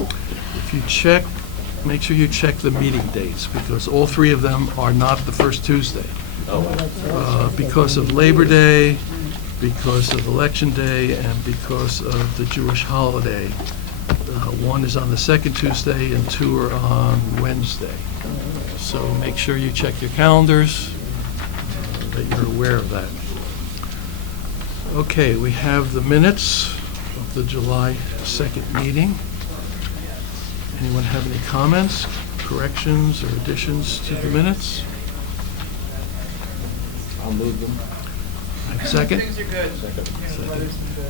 If you check, make sure you check the meeting dates, because all three of them are not the first Tuesday. Because of Labor Day, because of Election Day, and because of the Jewish holiday. One is on the second Tuesday and two are on Wednesday. So make sure you check your calendars, that you're aware of that. Okay, we have the minutes of the July 2nd meeting. Anyone have any comments, corrections, or additions to the minutes? I'll move them. Second? Things are good. Second.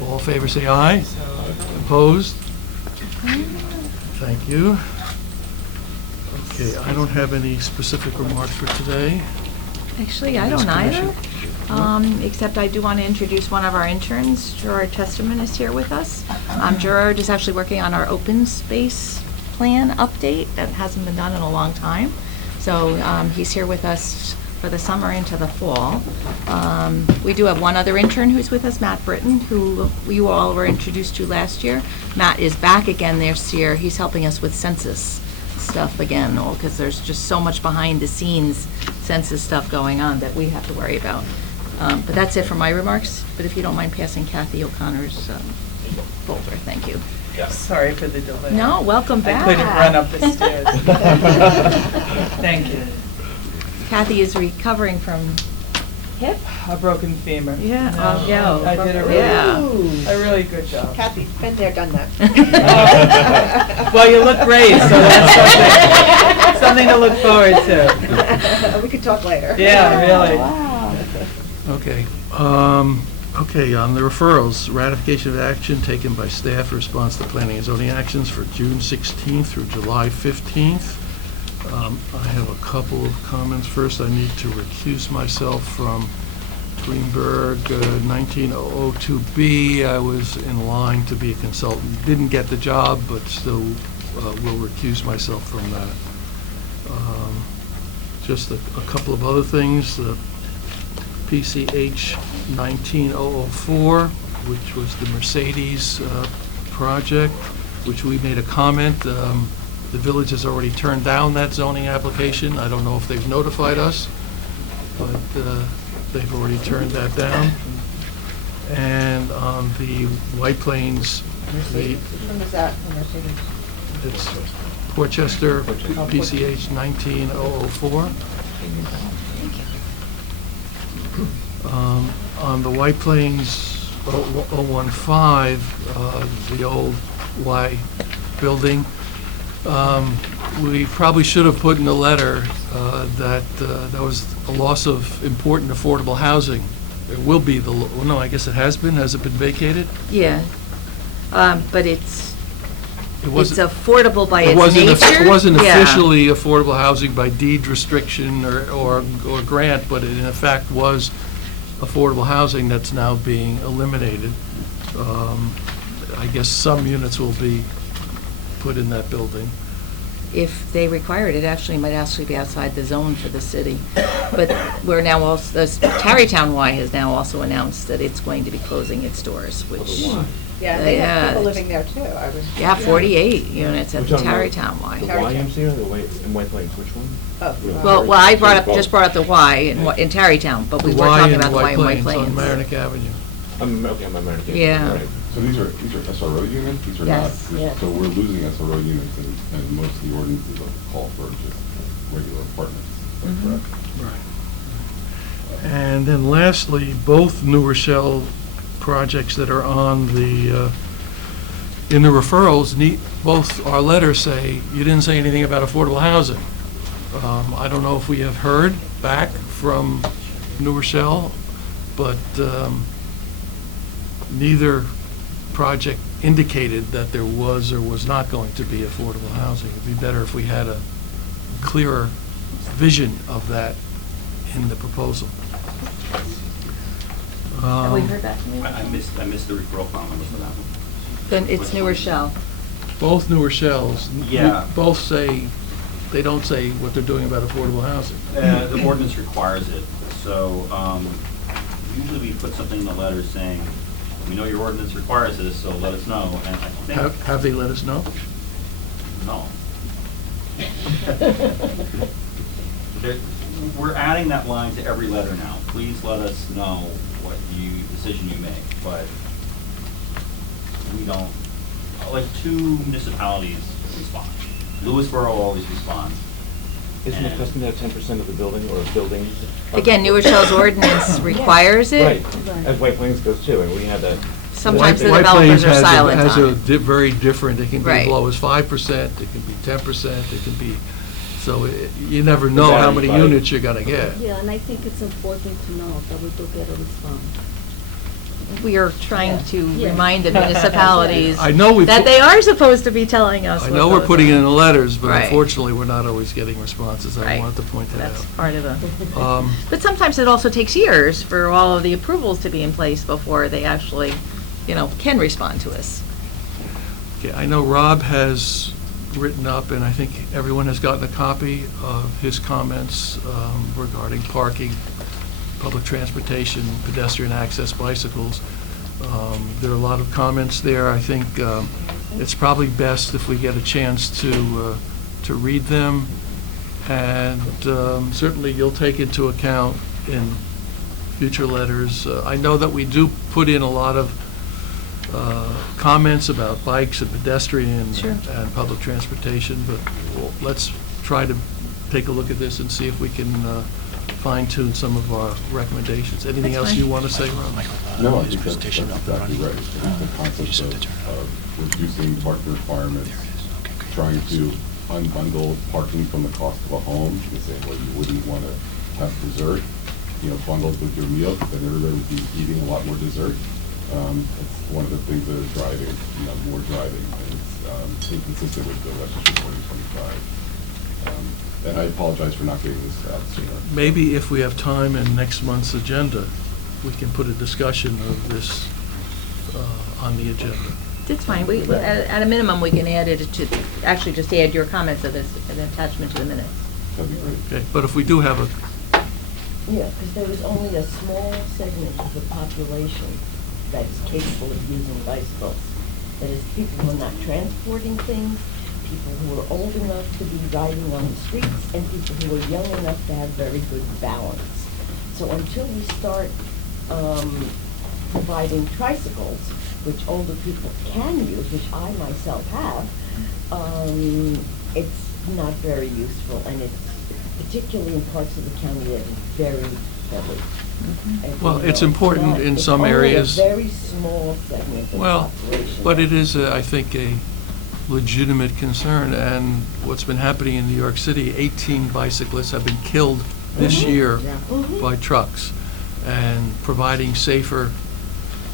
All in favor, say aye. Opposed? Thank you. Okay, I don't have any specific remarks for today. Actually, I don't either, except I do want to introduce one of our interns. Gerard Testerman is here with us. Gerard is actually working on our open space plan update that hasn't been done in a long time. So he's here with us for the summer into the fall. We do have one other intern who's with us, Matt Britton, who you all were introduced to last year. Matt is back again this year. He's helping us with census stuff again, because there's just so much behind the scenes census stuff going on that we have to worry about. But that's it for my remarks. But if you don't mind passing Kathy O'Connor's folder, thank you. Sorry for the delay. No, welcome back. I couldn't run up the stairs. Thank you. Kathy is recovering from hip? A broken femur. Yeah, No, yeah. I did a really good job. Kathy, been there, done that. Well, you look great, so that's something to look forward to. We could talk later. Yeah, really. Wow. Okay. Okay, on the referrals, ratification of action taken by staff in response to planning and zoning actions for June 16th through July 15th. I have a couple of comments. First, I need to recuse myself from Greenberg 19002B. I was in line to be a consultant. Didn't get the job, but still will recuse myself from that. Just a couple of other things. The PCH 19004, which was the Mercedes project, which we made a comment. The village has already turned down that zoning application. I don't know if they've notified us, but they've already turned that down. And on the White Plains, Mercedes. Which one was that? The Mercedes? it's Westchester PCH 19004. On the White Plains 015, the old Y building, we probably should have put in the letter that that was a loss of important affordable housing. It will be well, no, I guess it has been. Has it been vacated? Yeah, but it's It wasn't. affordable by its It nature. wasn't Yeah. officially affordable housing by deed restriction or grant, but it in fact was affordable housing that's now being eliminated. I guess some units will be put in that building. If they require it, it actually might be outside the zone for the city. But we're now also, Tarrytown Y has now also announced that it's going to be closing its doors, which, Yeah, they have Yeah. people living there too. I was. yeah, 48 units at Which the one? Tarrytown Y. The YMCA or the White Plains, which one? Oh, Well, I just brought up the Y in Tarrytown, but we The were Y talking in about the Y in White on Plains. Marinick Avenue. Okay, I'm American. Yeah. Right. So these are SRO units? These are Yes, not, yes. so we're losing SRO units and most of the ordinances call for just regular apartments, is that Mhm. correct? Right. And then lastly, both New Rochelle projects that are on the, in the referrals, both our letters say, you didn't say anything about affordable housing. I don't know if we have heard back from New Rochelle, but neither project indicated that there was or was not going to be affordable housing. It'd be better if we had a clearer vision of that in the proposal. Have we heard back from you? I missed the referral file numbers for that one. Then it's New Rochelle. Both New Rochelle's, Yeah. both say, they don't say what they're doing about affordable housing. The ordinance requires it, so usually we put something in the letter saying, we know your ordinance requires this, so let us know. And I think, Have they let us know? no. We're adding that line to every letter now. Please let us know what decision you make, but we don't, like 2 municipalities respond. Lewisboro always responds. Isn't it custom to have 10% of the building or buildings? Again, New Rochelle's ordinance requires it. Right, as White Plains goes too, and we had that. Sometimes the White developers Plains are silent has on a it. very different, it can be Right. as low as 5%, it can be 10%, it can be, so you never know how many Exactly. units you're gonna get. Yeah, and I think it's important to know that we do get a response. We are trying to Yeah. remind the municipalities I know that they are supposed to be telling us I what know we're goes putting it on. in the letters, but Right. unfortunately, we're not always getting responses. I Right. wanted to point that That's out. part of the, Um, but sometimes it also takes years for all of the approvals to be in place before they actually, can respond to us. Okay, I know Rob has written up, and I think everyone has gotten a copy of his comments regarding parking, public transportation, pedestrian access, bicycles. There are a lot of comments there. I think it's probably best if we get a chance to read them, and certainly you'll take into account in future letters. I know that we do put in a lot of comments about bikes and pedestrian Sure. and public transportation, but let's try to take a look at this and see if we can fine-tune some of our recommendations. Anything That's else fine. you want to say, Ron? No, I think that's exactly right. It's the concept of reducing parking requirements, trying to unbundle parking from the cost of a home. You say, well, you wouldn't want to have dessert, bundled with your meal, because then everybody would be eating a lot more dessert. It's one of the things that is driving, more driving, and it's inconsistent with the Westchester 2025. And I apologize for not getting this out sooner. Maybe if we have time in next month's agenda, we can put a discussion of this on the agenda. It's fine. At a minimum, we can add it to, actually just add your comments of this, an attachment to the minutes. That'd be great. Okay, but if we do have a, Yeah, because there is only a small segment of the population that is capable of using bicycles. That is, people who are not transporting things, people who are old enough to be riding on the streets, and people who are young enough to have very good balance. So until we start providing tricycles, which older people can use, which I myself have, it's not very useful, and it's particularly in parts of the county that is very heavy. As Well, you it's know, important not- in some It's areas. only a very small segment of the well, population. but it is, I think, a legitimate concern, and what's been happening in New York City, 18 bicyclists have been killed this year by trucks, and providing safer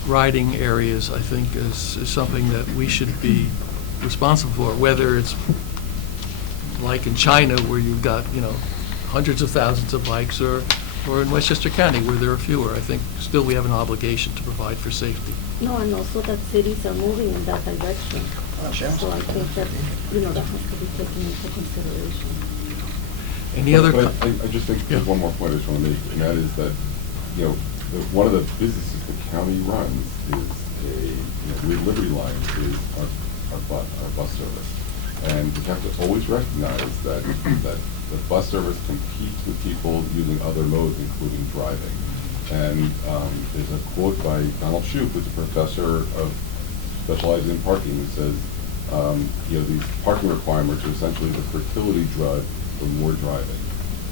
riding areas, I think, is something that we should be responsible for, whether it's like in China, where you've got, hundreds of thousands of bikes, or in Westchester County, where there are fewer. I think still we have an obligation to provide for safety. No, and also that cities are moving in that direction. So I think that, that has to be taken into consideration. Any other? But I just think there's one more point I just want to make, and that is that, one of the businesses the county runs is Liberty Line is our bus service. And we have to always recognize that the bus service competes with people using other modes, including driving. And there's a quote by Donald Shoup, who's a professor of specializing in parking, who says, these parking requirements are essentially the fertility drug for more driving.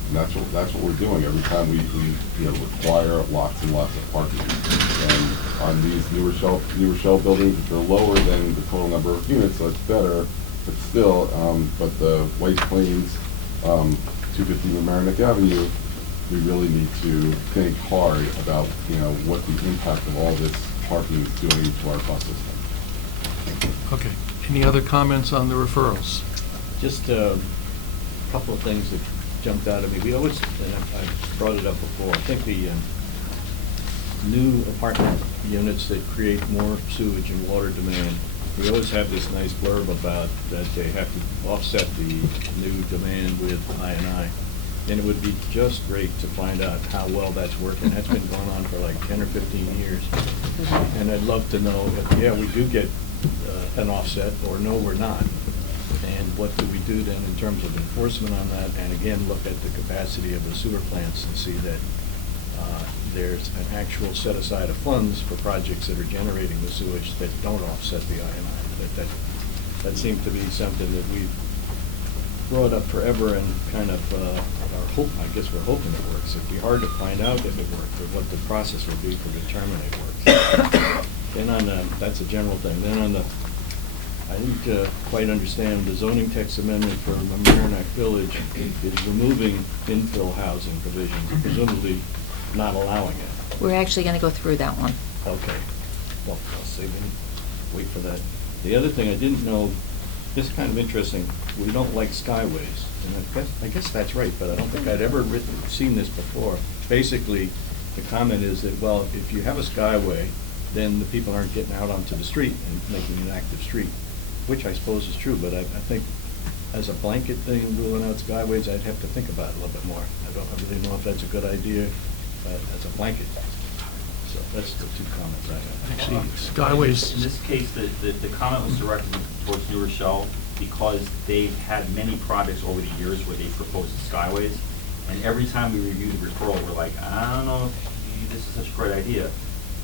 And that's what we're doing every time we require lots and lots of parking. And on these New Rochelle buildings, which are lower than the total number of units, so it's better. But still, but the White Plains, 250 Mamaroneck Avenue, we really need to think hard about, what the impact of all this parking is doing to our bus system. Okay. Any other comments on the referrals? Just a couple of things that jumped out at me. We always, and I've brought it up before, I think the new apartment units that create more sewage and water demand, we always have this nice blurb about that they have to offset the new demand with I&I. And it would be just great to find out how well that's working. That's been going on for like 10 or 15 years. And I'd love to know if, we do get an offset, or no, we're not. And what do we do then in terms of enforcement on that? And again, look at the capacity of the sewer plants and see that there's an actual set aside of funds for projects that are generating the sewage that don't offset the I&I. That seemed to be something that we've brought up forever and kind of I guess we're hoping it works. It'd be hard to find out if it worked or what the process would be for determining it works. Then on that's a general thing. Then on I didn't quite understand the zoning text amendment for Mamaroneck Village is removing infill housing provisions, presumably not allowing it. We're actually going to go through that one. Okay. Well, I'll save it. Wait for that. The other thing I didn't know, this is kind of interesting, we don't like skyways. And I guess that's right, but I don't think I'd ever seen this before. Basically, the comment is that, well, if you have a skyway, then the people aren't getting out onto the street and making an active street, which I suppose is true, but I think as a blanket thing, ruling out skyways, I'd have to think about it a little bit more. I don't really know if that's a good idea as a blanket. So that's the two comments I have. Actually, skyways. In this case, the comment was directed towards New Rochelle because they've had many projects over the years where they proposed skyways, and every time we review the referral, we're like, I don't know if this is such a great idea.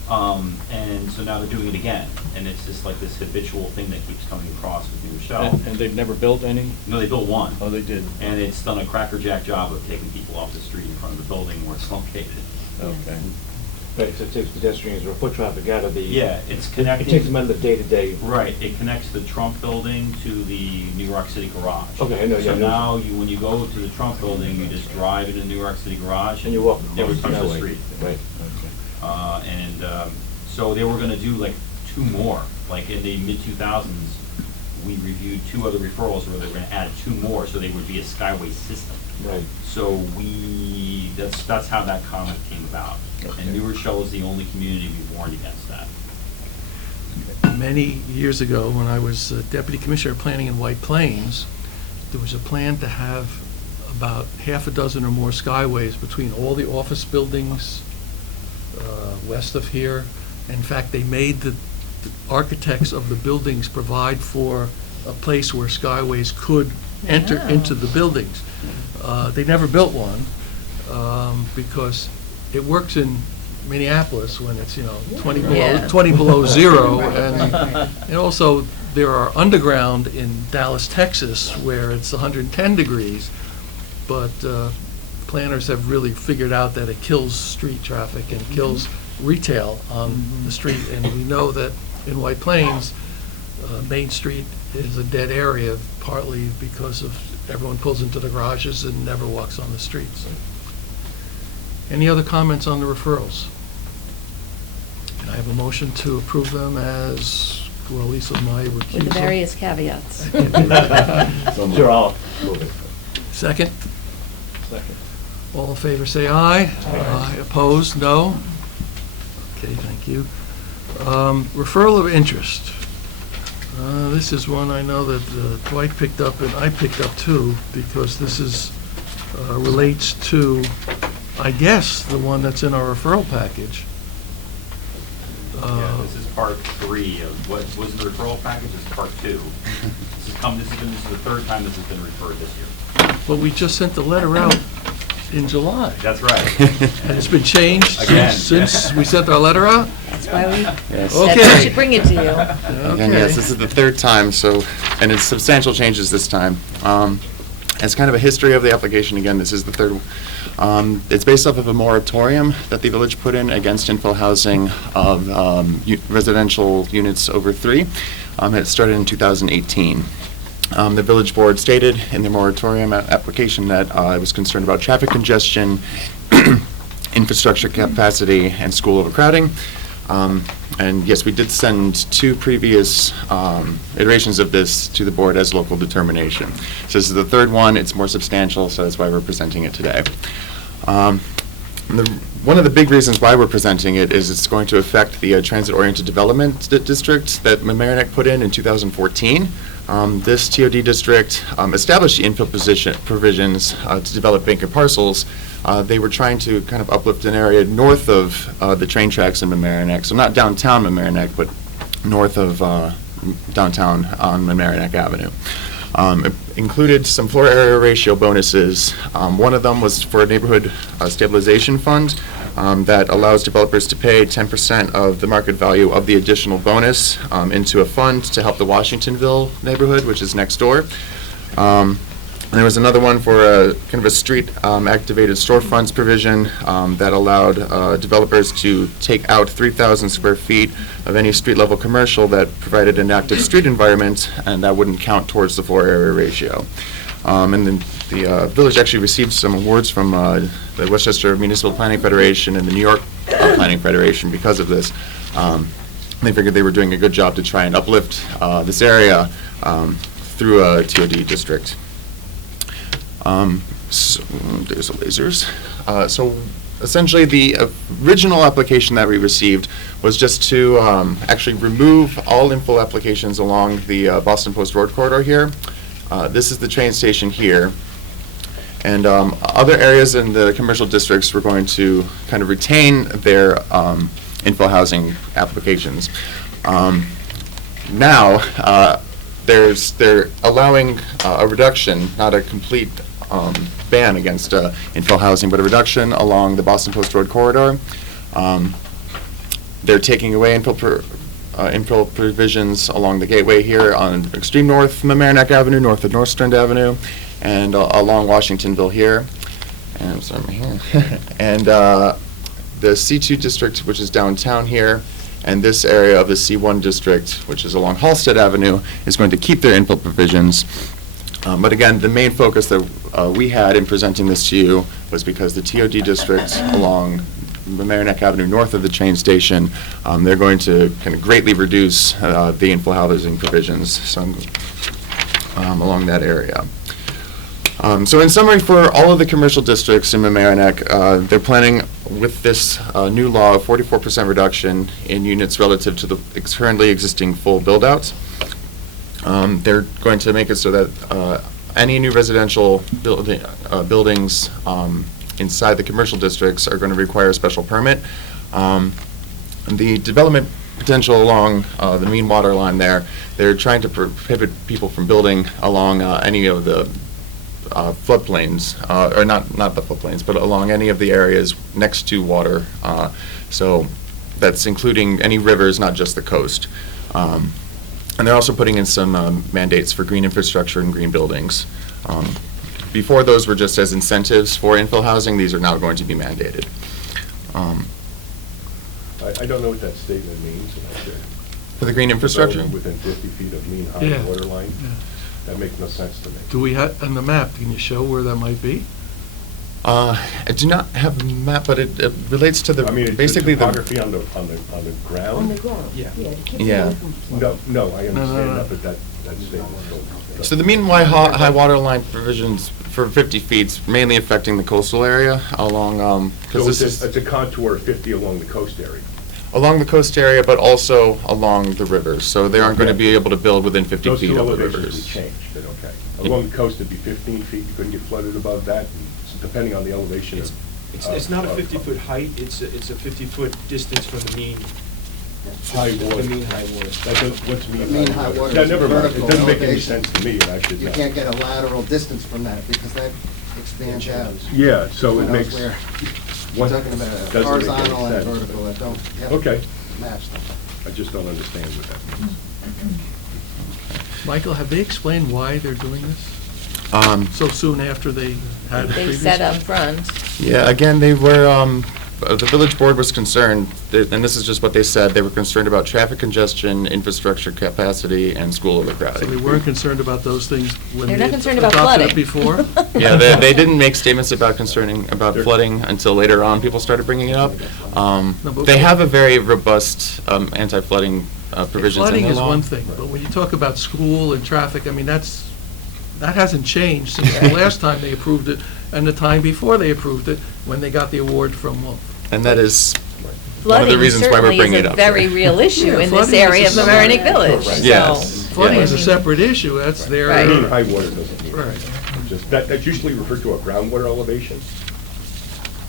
And so now they're doing it again, and it's just like this habitual thing that keeps coming across with New Rochelle. And they've never built any? No, they built one. Oh, they did? And it's done a crackerjack job of taking people off the street in front of the building where it's located. Okay. Right, so it takes pedestrians or foot traffic out of the. Yeah, it's It connecting. takes them out of the day-to-day. Right, it connects the Trump building to the New York City garage. Okay, I know, yeah, So I know. now, when you go to the Trump building, you just drive into the New York City garage. And you walk. Never touch that the way. street. Right. Okay. So they were gonna do like 2 more, like in the mid-2000s, we reviewed 2 other referrals where they were gonna add 2 more, so they would be a skyway system. Right. So that's how that comment came about. Okay. And New Rochelle is the only community we warned against that. Many years ago, when I was Deputy Commissioner of Planning in White Plains, there was a plan to have about half a dozen or more skyways between all the office buildings west of here. In fact, they made the architects of the buildings provide for a place where skyways could enter Yeah. into the buildings. They never built one because it works in Minneapolis when it's, 20 below, Yeah. 20 below zero. And also, there are underground in Dallas, Texas, where it's 110 degrees. But planners have really figured out that it kills street traffic and kills retail on the street. And we know that in White Plains, Main Street is a dead area, partly because of everyone pulls into the garages and never walks on the streets. Any other comments on the referrals? Can I have a motion to approve them as, well, Lisa, my recusal? With the various caveats. So moved. Sure, I'll move it. Second? Second. All in favor, say aye. Aye. Opposed, no? Okay, thank you. Referral of interest. This is one I know that Dwight picked up and I picked up too, because this is, relates to, I guess, the one that's in our referral package. Yeah, this is part 3 of what was the referral package, this is part 2. This is the 3rd time this has been referred this year. But we just sent the letter out in July. That's right. And it's been changed Again, since we sent our letter out? That's why we Yes. said Okay. we should bring it to you. Again, yes, this is the 3rd time, so, and it's substantial changes this time. As kind of a history of the application, again, this is the 3rd. It's based off of a moratorium that the village put in against infill housing of residential units over 3. It started in 2018. The village board stated in the moratorium application that it was concerned about traffic congestion, infrastructure capacity, and school overcrowding. And yes, we did send 2 previous iterations of this to the board as local determination. So this is the 3rd one. It's more substantial, so that's why we're presenting it today. One of the big reasons why we're presenting it is it's going to affect the transit-oriented development district that Mamaroneck put in 2014. This TOD district established the infill provisions to develop vacant parcels. They were trying to kind of uplift an area north of the train tracks in Mamaroneck, so not downtown Mamaroneck, but north of downtown on Mamaroneck Avenue. It included some floor area ratio bonuses. One of them was for a neighborhood stabilization fund that allows developers to pay 10% of the market value of the additional bonus into a fund to help the Washingtonville neighborhood, which is next door. And there was another one for a kind of a street activated storefronts provision that allowed developers to take out 3,000 square feet of any street level commercial that provided an active street environment, and that wouldn't count towards the floor area ratio. And then the village actually received some awards from the Westchester Municipal Planning Federation and the New York Planning Federation because of this. They figured they were doing a good job to try and uplift this area through a TOD district. So, there's the lasers. So essentially the original application that we received was just to actually remove all infill applications along the Boston Post Road corridor here. This is the train station here. And other areas in the commercial districts were going to kind of retain their infill housing applications. Now, they're allowing a reduction, not a complete ban against infill housing, but a reduction along the Boston Post Road corridor. They're taking away infill provisions along the gateway here on extreme north Mamaroneck Avenue, north of North Strand Avenue, and along Washingtonville here. And I'm sorry, here. And the C2 district, which is downtown here, and this area of the C1 district, which is along Halsted Avenue, is going to keep their infill provisions. But again, the main focus that we had in presenting this to you was because the TOD district along Mamaroneck Avenue north of the train station, they're going to kind of greatly reduce the infill housing provisions along that area. So in summary, for all of the commercial districts in Mamaroneck, they're planning with this new law a 44% reduction in units relative to the currently existing full build-outs. They're going to make it so that any new residential buildings inside the commercial districts are going to require a special permit. The development potential along the mean water line there, they're trying to prohibit people from building along any of the floodplains, or not the floodplains, but along any of the areas next to water. So that's including any rivers, not just the coast. And they're also putting in some mandates for green infrastructure and green buildings. Before those were just as incentives for infill housing, these are now going to be mandated. I don't know what that statement means. For the green infrastructure? Within 50 feet of mean high Yeah. water line? Yeah. That makes no sense to me. Do we have, on the map, can you show where that might be? I do not have a map, but it relates to the, I mean, basically the topography on the ground? On the ground. Yeah. Yeah, to keep Yeah. it away from flood. No, I No, understand no. that, but that statement still. So the mean high water line provisions for 50 feet mainly affecting the coastal area along, because So this is it's a contour of 50 along the coast area. along the coast area, but also along the rivers. So they aren't going to be able to build within 50 Those feet two of the elevations would rivers. change, then okay. Along the coast, it'd be 15 feet, you couldn't get flooded above that, depending on the elevation of. It's not a 50-foot height, it's a 50-foot distance from the mean. High The water. mean high water. What's mean Mean high water Yeah, is never mind, it vertical doesn't make any elevation. sense to me, and I should know. You can't get a lateral distance from that because that expands out. Yeah, so it Who knows makes. where? What We're talking about doesn't make any horizontal and sense. vertical that don't Okay. match them. I just don't understand what that means. Michael, have they explained why they're doing this so soon after they had it They previously? said up front. Yeah, again, they were, the village board was concerned, and this is just what they said, they were concerned about traffic congestion, infrastructure capacity, and school So they overcrowding. weren't concerned about those things when They're they not concerned about adopted it flooding. before? Yeah, they didn't make statements about flooding until later on people started bringing it up. They have a very robust anti-flooding provisions in Flooding their is law. one thing, but when you talk about school and traffic, I mean, that hasn't changed since the last time they approved it and the time before they approved it, when they got the award from Wolf. And that is one of the Flooding reasons why we're certainly bringing is it a up. very here. real issue Yeah, in this flooding is area of a separate- Mamaroneck Village, so. Yes. Flooding is a Yeah. separate issue, that's their. Right. Mean high water doesn't mean Right. anything. Just, that's usually referred to a groundwater elevation.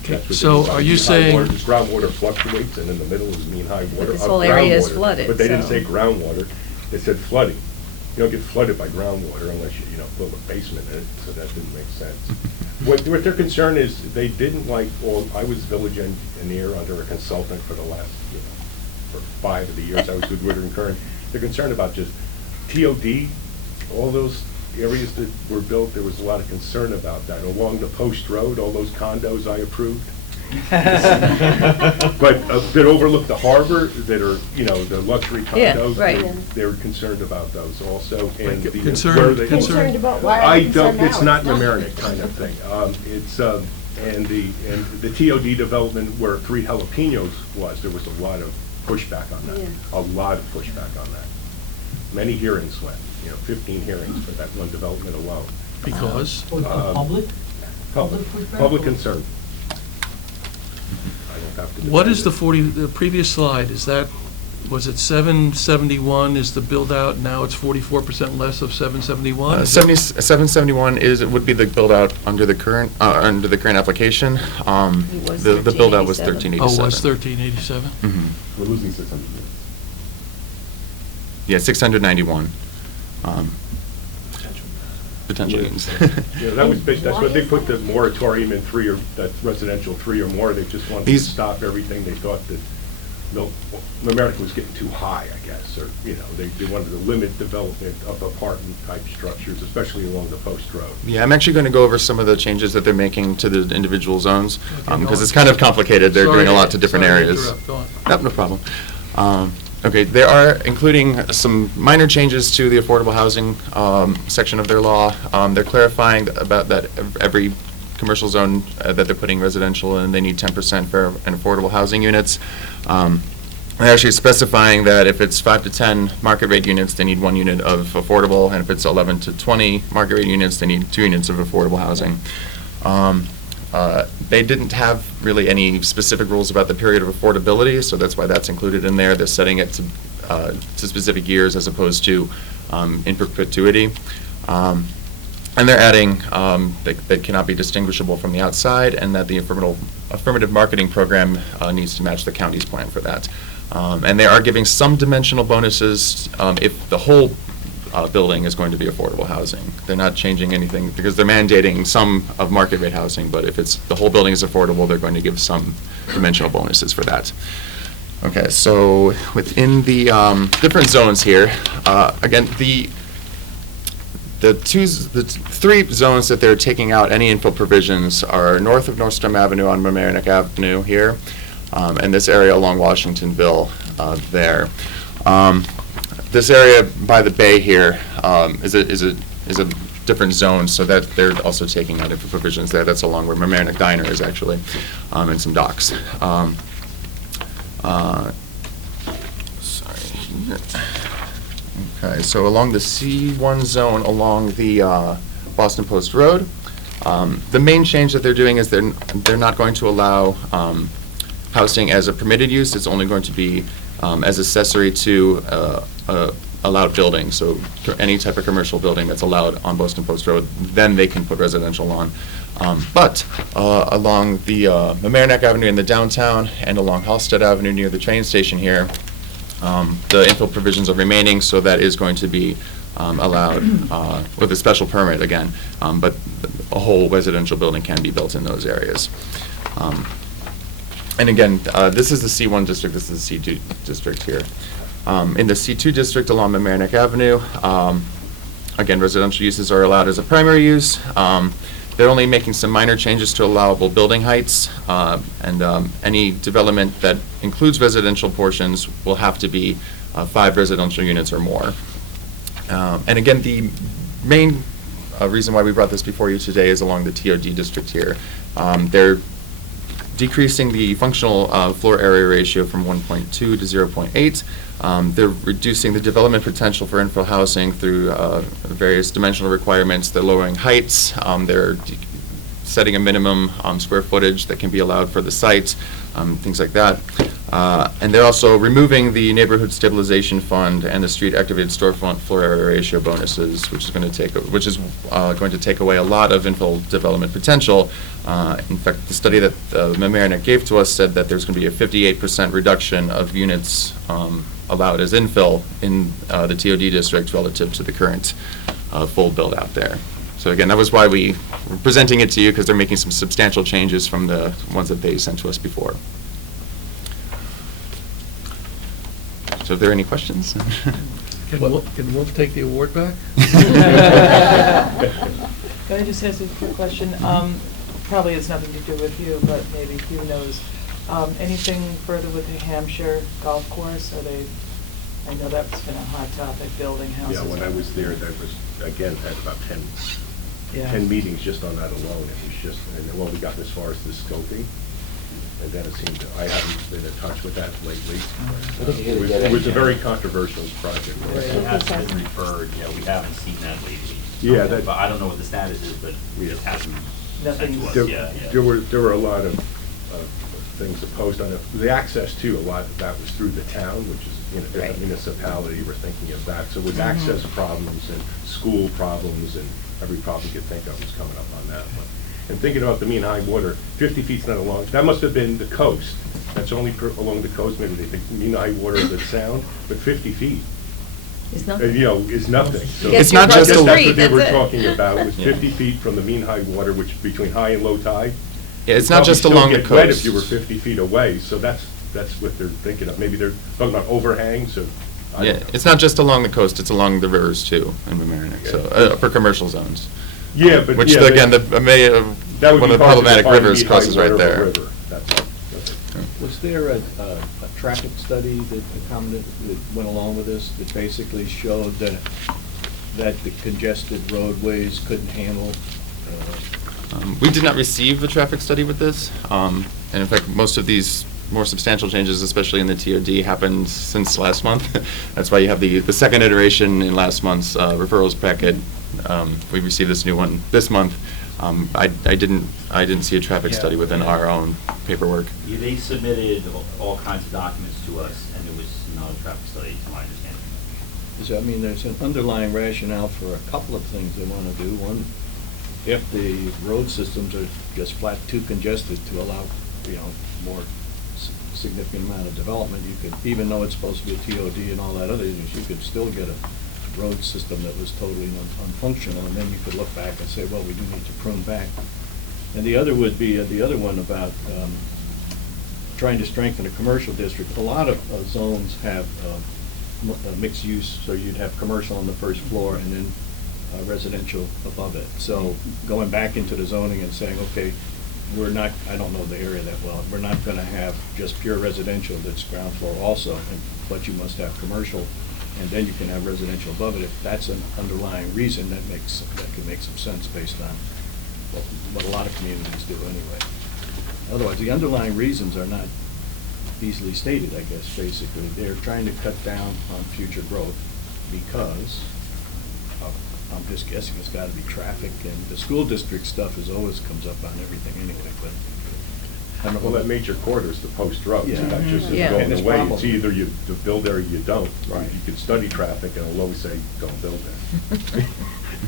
Okay, That's what so they mean by are you mean high saying? water, 'cause groundwater fluctuates, and in the middle is mean high water. this of whole area is groundwater. flooded, But they didn't so- say groundwater, they said flooding. you don't get flooded by groundwater unless you build a basement in it, so that didn't make sense. What their concern is, they didn't like, I was village engineer under a consultant for the last, for 5 of the years I was with Woodard and Kern. They're concerned about just TOD, all those areas that were built, there was a lot of concern about that. Along the Post Road, all those condos I approved. But that overlook the harbor, that are, the luxury Yeah, condos, right. they're concerned about those also. And the, Concerned- where they- Concerned about why? I don't, it's not Mamaroneck kind of thing. It's, and the TOD development where 3 Jalapenos was, there was a lot of pushback on that. Yeah. A lot of pushback on that. Many hearings went, 15 hearings for that one development alone. Because? Public concern. I don't have to. What is defend the previous slide, was it 771 is the build-out, now it's 44% less of 771? 771 would be the build-out under the current application. It was The build-out was 1387. 1387. Oh, it was 1387? Mhm. We're losing 600 units. Yeah, 691. Potential units. Yeah, that's what they put the moratorium in that's residential 3 or more. They just wanted to These- stop everything. They thought that, America was getting too high, I guess, or, they wanted to limit development of apartment-type structures, especially along the Post Road. Yeah, I'm actually going to go over some of the changes that they're making to the individual zones, Okay, because go it's on. kind of complicated. They're Sorry doing a to- lot to different sorry to areas. interrupt. Go on. Nope, no problem. Okay, they are including some minor changes to the affordable housing section of their law. They're clarifying about that every commercial zone that they're putting residential in, they need 10% for and affordable housing units. They're actually specifying that if it's 5 to 10 market rate units, they need 1 unit of affordable, and if it's 11 to 20 market rate units, they need 2 units of affordable housing. They didn't have really any specific rules about the period of affordability, so that's why that's included in there. They're setting it to specific years as opposed to in perpetuity. And they're adding that cannot be distinguishable from the outside, and that the affirmative marketing program needs to match the county's plan for that. And they are giving some dimensional bonuses if the whole building is going to be affordable housing. They're not changing anything because they're mandating some of market rate housing, but if it's the whole building is affordable, they're going to give some dimensional bonuses for that. Okay, so within the different zones here, again, the 3 zones that they're taking out any infill provisions are north of Nordstrom Avenue on Mamaroneck Avenue here, and this area along Washingtonville there. This area by the bay here is a different zone, so that they're also taking out infill provisions there. That's along where Mamaroneck Diner is actually, and some docks. Sorry. Okay, so along the C1 zone along the Boston Post Road, the main change that they're doing is they're not going to allow housing as a permitted use. It's only going to be as accessory to allowed building. So any type of commercial building that's allowed on Boston Post Road, then they can put residential on. But along the Mamaroneck Avenue in the downtown and along Halsted Avenue near the train station here, the infill provisions are remaining, so that is going to be allowed with a special permit again, but a whole residential building can be built in those areas. And again, this is the C1 district, this is the C2 district here. In the C2 district along Mamaroneck Avenue, again, residential uses are allowed as a primary use. They're only making some minor changes to allowable building heights, and any development that includes residential portions will have to be 5 residential units or more. And again, the main reason why we brought this before you today is along the TOD district here. They're decreasing the functional floor area ratio from 1.2 to 0.8. They're reducing the development potential for infill housing through various dimensional requirements. They're lowering heights. They're setting a minimum square footage that can be allowed for the site, things like that. And they're also removing the neighborhood stabilization fund and the street activated storefront floor area ratio bonuses, which is going to take away a lot of infill development potential. In fact, the study that Mamaroneck gave to us said that there's going to be a 58% reduction of units allowed as infill in the TOD district relative to the current full build-out there. So again, that was why we were presenting it to you, because they're making some substantial changes from the ones that they sent to us before. So if there are any questions? Can Wolf take the award back? Can I just ask a quick question? Probably has nothing to do with you, but maybe Hugh knows. Anything further with the Hampshire golf course? I know that's been a hot topic, building houses. Yeah, when I was there, that was, again, had about 10 meetings just on that alone. It was just, and then, well, we got as far as the scoping, and then it seemed, I haven't been in touch with that lately. but, it was a very controversial project. It hasn't been referred, we haven't seen that lately. Yeah, that- But I don't know what the status is, but it hasn't sent to us, There- yeah. There were a lot of things opposed on it. The access to, a lot of that was through the town, which is, a municipality, we're thinking of that. So it was access problems and school problems, and every problem you could think of was coming up on that one. And thinking about the mean high water, 50 feet's not along, that must have been the coast. That's only along the coast, maybe they think mean high water is the sound, but 50 feet. It's nothing. Is nothing. So It's not just that's a- what they were That's it. talking about, was Yeah. 50 feet from the mean high water, which between high and low tide. Yeah, it's You'd not just probably along the still get wet coast. if you were 50 feet away, so that's what they're thinking of. Maybe they're talking about overhangs, or, I Yeah, don't know. it's not just along the coast, it's along the rivers too, in Mamaroneck, so, for commercial zones. Yeah, but, Which, yeah, again, that would one be of the hard to problematic define rivers mean high crosses right water of a there. river. That's it. Was there a traffic study that accommodated, that went along with this, that basically showed that the congested roadways couldn't handle? We did not receive a traffic study with this, and in fact, most of these more substantial changes, especially in the TOD, happened since last month. That's why you have the second iteration in last month's referrals packet. We received this new one this month. I didn't see a traffic study within our own paperwork. Yeah, they submitted all kinds of documents to us, and there was not a traffic study, to my understanding. I mean, there's an underlying rationale for a couple of things they want to do. One, if the road systems are just flat too congested to allow, more significant amount of development, you could, even though it's supposed to be a TOD and all that other things, you could still get a road system that was totally unfunctional, and then you could look back and say, well, we do need to prune back. And the other would be, the other one about trying to strengthen a commercial district. A lot of zones have mixed use, so you'd have commercial on the first floor and then residential above it. So going back into the zoning and saying, okay, we're not, I don't know the area that well, we're not gonna have just pure residential that's ground floor also, but you must have commercial, and then you can have residential above it. If that's an underlying reason, that could make some sense based on what a lot of communities do anyway. Otherwise, the underlying reasons are not easily stated, I guess, basically. They're trying to cut down on future growth because, I'm just guessing, it's gotta be traffic, and the school district stuff always comes up on everything anyway, but I don't know. Well, that major corridor is the post road, so that just Yeah. is going And it's away. It's probably- either you build there or you don't. Right. You could study traffic, and it'll always say, don't build there.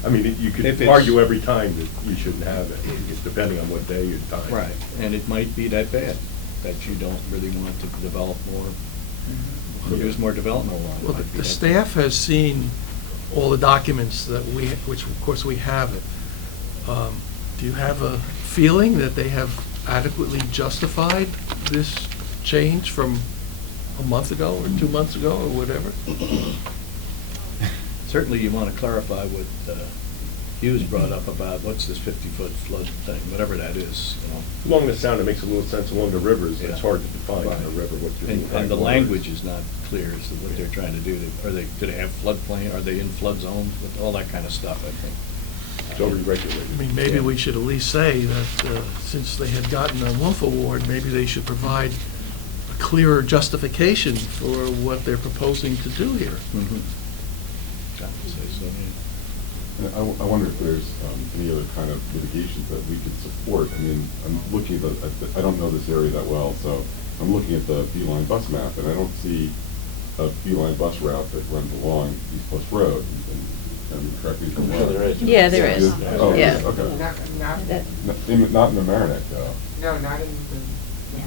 I mean, you If could it's- argue every time that you shouldn't have it, depending on what day and time. Right, and it might be that bad, that you don't really want to develop more, produce more development along. It Well, might be the that- staff has seen all the documents that which of course we have it. Do you have a feeling that they have adequately justified this change from a month ago or 2 months ago or whatever? Certainly you want to clarify what Hughes brought up about what's this 50-foot flood thing, whatever that is, Along the sound, it makes a little sense. Along the rivers, it's Yeah. hard to define Right. on a river what your And the language is not clear as to what they're trying to do. Do they have floodplain, are they in flood zones, with all that kind of stuff, I think. It's already regulated. I mean, maybe we should at least say that since they had gotten a Wolf Award, maybe they should provide a clearer justification for what they're proposing to do here. John would say so, yeah. And I wonder if there's any other kind of mitigations that we could support. I mean, I'm looking at I don't know this area that well, so I'm looking at the Beeline bus map, and I don't see a Beeline bus route that runs along East Post Road. And correct me if I'm wrong. There is. Yeah, there is. Oh, Yeah. okay. Not, Not in Mamaroneck, though. no, not in.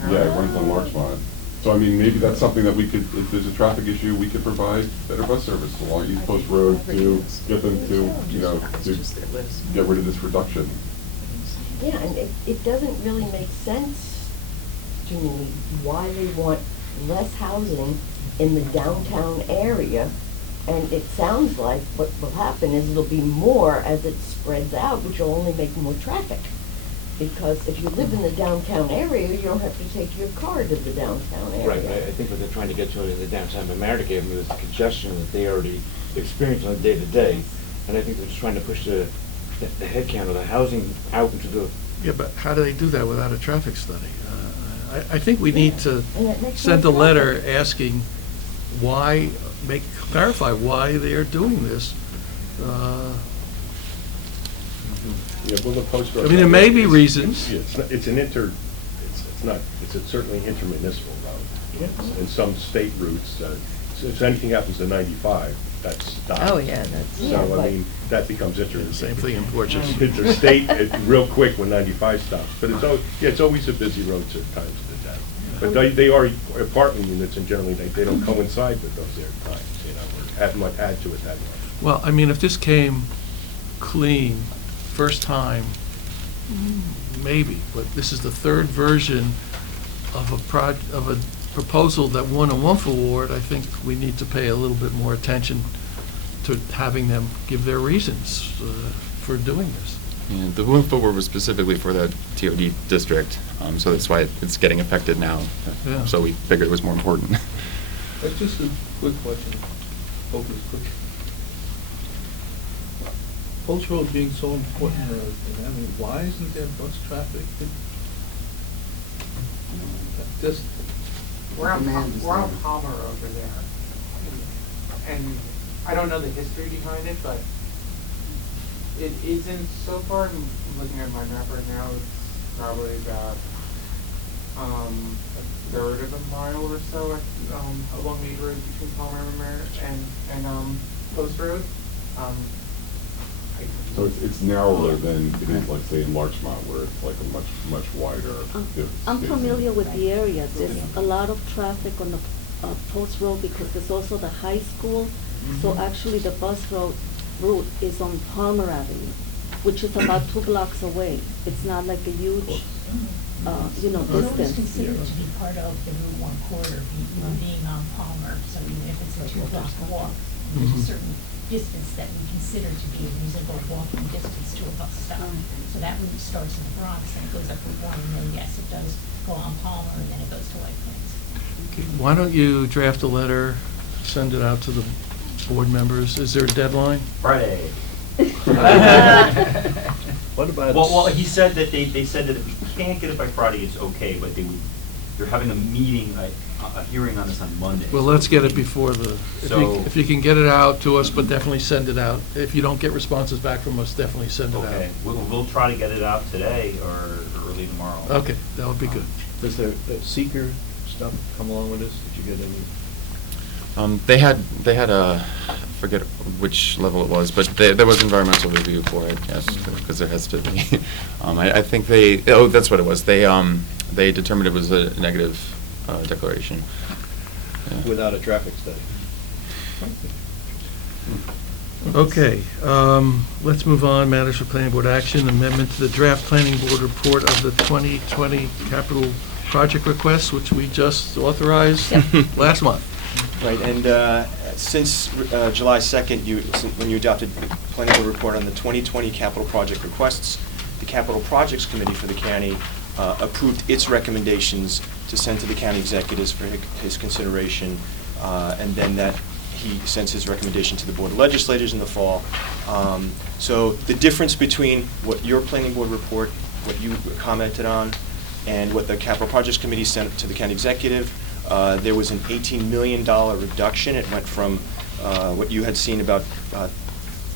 Yeah, it runs on Larchmont. So I mean, maybe that's something that we could, if there's a traffic issue, we could provide better bus service along East Post Road to get them to, you know, to get rid of this reduction. Yeah, and it doesn't really make sense to me why they want less housing in the downtown area. And it sounds like what will happen is it'll be more as it spreads out, which will only make more traffic. Because if you live in the downtown area, you don't have to take your car to the downtown area. Right, I think what they're trying to get to in the downtown Mamaroneck area is the congestion that they already experience on a day-to-day. And I think they're just trying to push the headcount of the housing out into the... Yeah, but how do they do that without a traffic study? I think we need to And it makes send a more letter traffic. asking why, clarify why they are doing this. Yeah, well, the post road. I mean, there may be is- reasons. Yeah, it's it's a certainly intermunicipal road. In some state routes, so if anything happens to 95, that's stopped. Oh, yeah, that's- Yeah, So, I but- mean, that becomes interesting. Same thing in Portchester. It's a state, real quick when 95 stops, but it's always a busy road certain times of the day. But they are apartment units, and generally they don't coincide with those air times, you know, or add to it that much. Well, I mean, if this came clean, first time, maybe, but this is the third version of a proposal that won a WUMF award. I think we need to pay a little bit more attention to having them give their reasons for doing this. Yeah, the WUMF award was specifically for the TOD district, so that's why it's getting affected now. Yeah. So we figured it was more important. That's just a quick question. Hope it's quick. Post Road being so important, I mean, why isn't there bus traffic? Just. We're on Demand is Palmer there. over there. And I don't know the history behind it, but it isn't, so far, I'm looking at my map right now, it's probably about a third of a mile or so along Main Road between Palmer and Post Road. So it's narrower than it is, like, say, in Larchmont, where it's like a much wider. I'm familiar with the area. There's a lot of traffic on the Post Road because there's also the high school. So actually the bus route is on Palmer Avenue, which is about 2 blocks away. It's not like a huge, It's always distance. considered to be part of the Route 1 corridor, being on Palmer, so even if it's a 2-block walk, there's a certain distance that we consider to be a reasonable walking distance to a bus stop. So that route starts in the Bronx, and it goes up Route 1, and then, yes, it does go on Palmer, and then it goes to White Plains. Okay, why don't you draft a letter, send it out to the board members? Is there a deadline? Friday. What about? Well, he said that they said that if we can't get it by Friday, it's okay, but they're having a meeting, a hearing on this on Monday. Well, let's get it before if you can get it out to us, but definitely send it out. If you don't get responses back from us, definitely send it out. Okay, we'll try to get it out today or early tomorrow. Okay, that would be good. Does the seeker stuff come along with this? Did you get any? They had a, I forget which level it was, but there was environmental review for it, yes, because there has to be. I think that's what it was. They determined it was a negative declaration. Yeah. Without a traffic study. Okay, let's move on. Matters for planning board action, amendment to the draft planning board report of the 2020 capital project requests, which we just authorized last month. Right, and since July 2nd, when you adopted the planning board report on the 2020 capital project requests, the Capital Projects Committee for the county approved its recommendations to send to the county executives for his consideration, and then that he sends his recommendation to the Board of Legislators in the fall. So the difference between what your planning board report, what you commented on, and what the Capital Projects Committee sent to the county executive, there was an $18 million reduction. It went from what you had seen about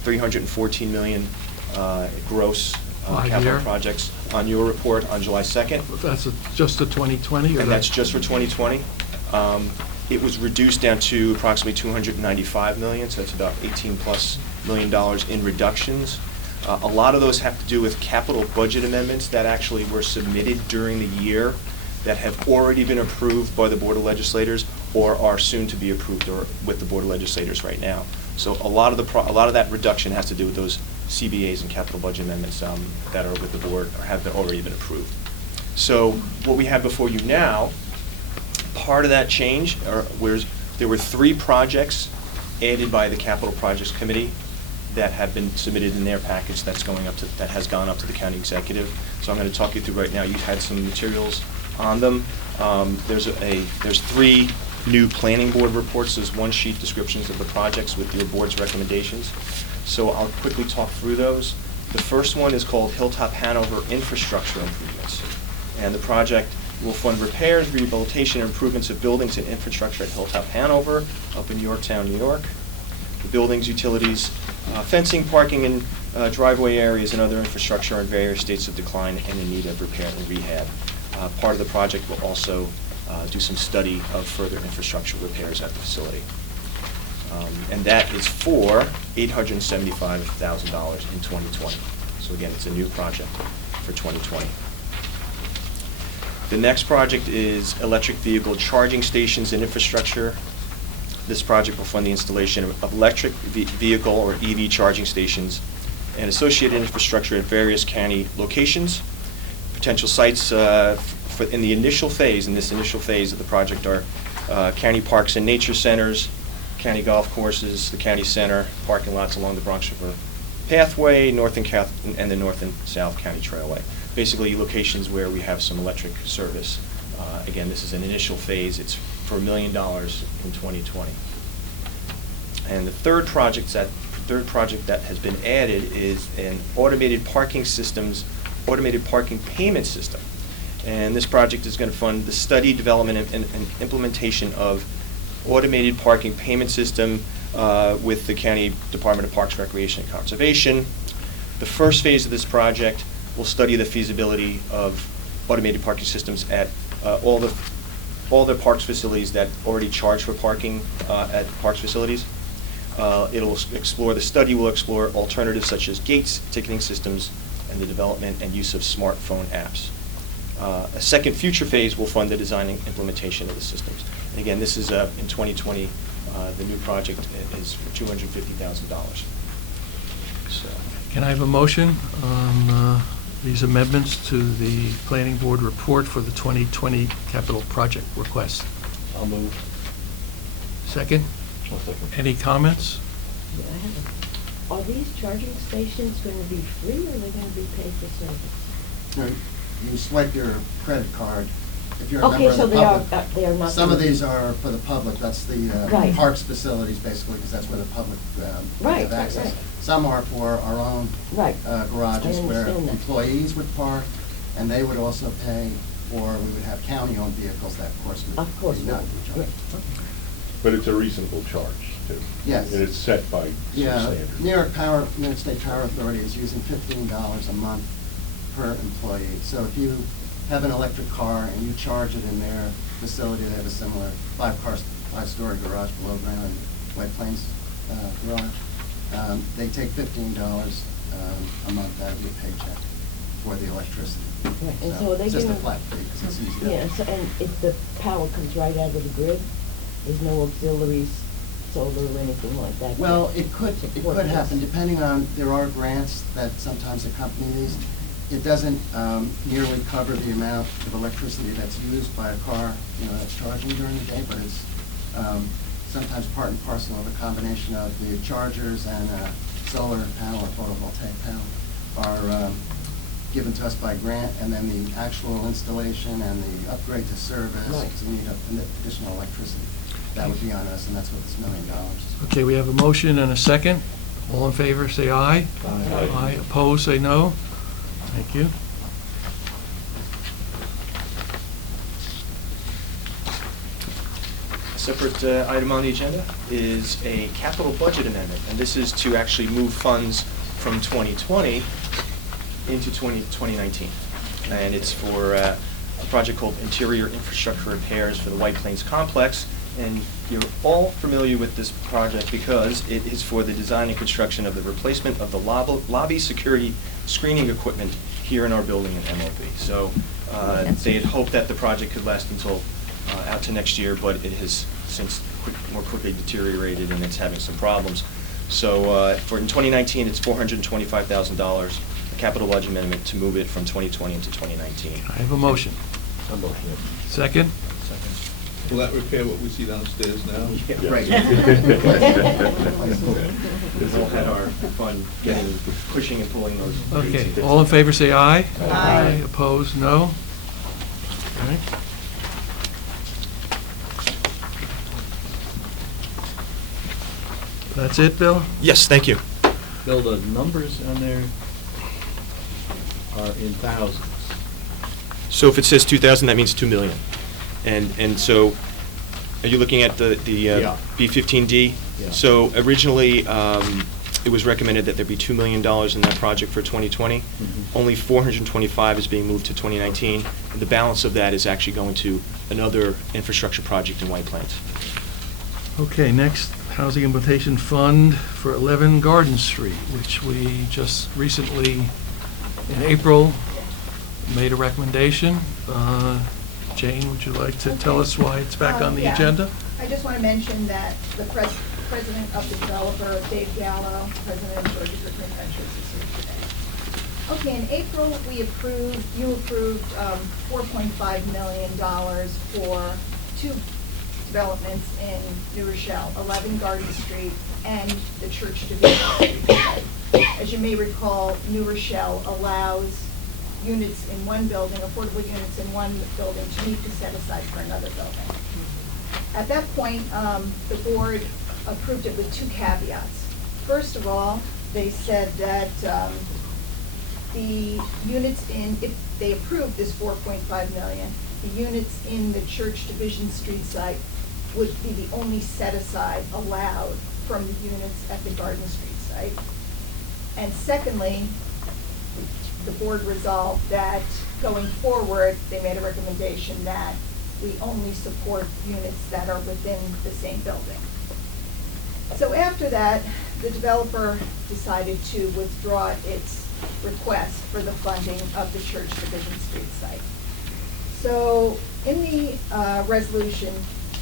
$314 million gross capital projects on your report on July 2nd. That's just the 2020? And that's just for 2020. It was reduced down to approximately $295 million, so that's about $18+ million in reductions. A lot of those have to do with capital budget amendments that actually were submitted during the year that have already been approved by the Board of Legislators or are soon to be approved or with the Board of Legislators right now. So a lot of that reduction has to do with those CBAs and capital budget amendments that are with the board or have already been approved. So what we have before you now, part of that change there were 3 projects added by the Capital Projects Committee that have been submitted in their package that has gone up to the county executive. So I'm going to talk you through right now. You've had some materials on them. There's 3 new planning board reports. There's one-sheet descriptions of the projects with your board's recommendations. So I'll quickly talk through those. The first one is called Hilltop Hanover Infrastructure Improvements. And the project will fund repairs, rehabilitation, and improvements of buildings and infrastructure at Hilltop Hanover, up in Yorktown, New York. The buildings, utilities, fencing, parking, and driveway areas and other infrastructure are in various states of decline and in need of repair and rehab. Part of the project will also do some study of further infrastructure repairs at the facility. And that is for $875,000 in 2020. So again, it's a new project for 2020. The next project is electric vehicle charging stations and infrastructure. This project will fund the installation of electric vehicle or EV charging stations and associated infrastructure at various county locations. Potential sites in this initial phase of the project are county parks and nature centers, county golf courses, the county center, parking lots along the Bronx River Pathway, and the North and South County Trailway. Basically locations where we have some electric service. Again, this is an initial phase. It's for $1 million in 2020. And the third project that has been added is an automated parking payment system. And this project is going to fund the study, development, and implementation of automated parking payment system with the County Department of Parks, Recreation, and Conservation. The first phase of this project will study the feasibility of automated parking systems at all the parks facilities that already charge for parking at parks facilities. The study will explore alternatives such as gates, ticketing systems, and the development and use of smartphone apps. A second future phase will fund the design and implementation of the systems. And again, this is in 2020. The new project is for $250,000. So. Can I have a motion on these amendments to the planning board report for the 2020 capital project request? I'll move. Second? I'll second. Any comments? Yeah, are these charging stations going to be free or are they going to be paid for service? You swipe your credit card. If you're a member Okay, of so the they are, public. they are not. Some of gonna- these are for the public. That's the Right. parks facilities, basically, because that's where the public Right, have right, access. right. Some are for our own Right. garages I where understand that. employees would park, and they would also pay, or we would have county-owned vehicles that, of course, would Of course be not not. charged. But it's a reasonable charge, too. Yes. And it's set by some Yeah, standard. New York State Power Authority is using $15 a month per employee. So if you have an electric car and you charge it in their facility, they have a similar five-story garage below ground in White Plains garage. They take $15 a month out of your paycheck for the electricity. Right, and so are they It's just a giving- flat fee, because it's easy. Yeah, so, and if the power comes right out of the grid, there's no auxiliaries, solar or anything like that? Well, to it could support this? happen, depending on, there are grants that sometimes accompany these. It doesn't nearly cover the amount of electricity that's used by a car, that's charging during the day, but it's sometimes part and parcel of a combination of the chargers and solar panel or photovoltaic panel are given to us by grant, and then the actual installation and the upgrade to service, Right. because we need additional electricity. That would be on us, and that's what this $1 million is. Okay, we have a motion and a second. All in favor, say aye. Aye. Aye. Opposed, say no. Thank you. A separate item on the agenda is a capital budget amendment, and this is to actually move funds from 2020 into 2019. And it's for a project called Interior Infrastructure Repairs for the White Plains Complex. And you're all familiar with this project because it is for the design and construction of the replacement of the lobby security screening equipment here in our building in MOB. So They had hoped that the project could last until out to next year, but it has since more quickly deteriorated and it's having some problems. So for in 2019, it's $425,000, a capital budget amendment to move it from 2020 into 2019. I have a motion. I'm motion it. Second? Will that repair what we see downstairs now? Yeah. Right. We've all had our fun pushing and pulling those. Okay, all in favor, say aye. Aye. Opposed, no? Okay. That's it, Bill? Yes, thank you. Bill, the numbers on there are in thousands. So if it says 2,000, that means 2 million. And so, are you looking at the Yeah. B-15D? Yeah. So originally, it was recommended that there be $2 million in that project for 2020. Only 425 is being moved to 2019, and the balance of that is actually going to another infrastructure project in White Plains. Okay, next, Housing Implementation Fund for 11 Garden Street, which we just recently, in April, made a recommendation. Jane, would you like to tell us why it's back on the Yeah. agenda? I just want to mention that the president of the developer, Dave Gallo, president of Georgia Brickman Ventures, is here today. Okay, in April, you approved $4.5 million for two developments in New Rochelle, 11 Garden Street and the Church Division Street site. As you may recall, New Rochelle allows units in one building, affordable units in one building, to meet the set aside for another building. At that point, the board approved it with two caveats. First of all, they said that the units if they approved this $4.5 million, the units in the Church Division Street site would be the only set aside allowed from the units at the Garden Street site. And secondly, the board resolved that going forward, they made a recommendation that we only support units that are within the same building. So after that, the developer decided to withdraw its request for the funding of the Church Division Street site. So in the resolution,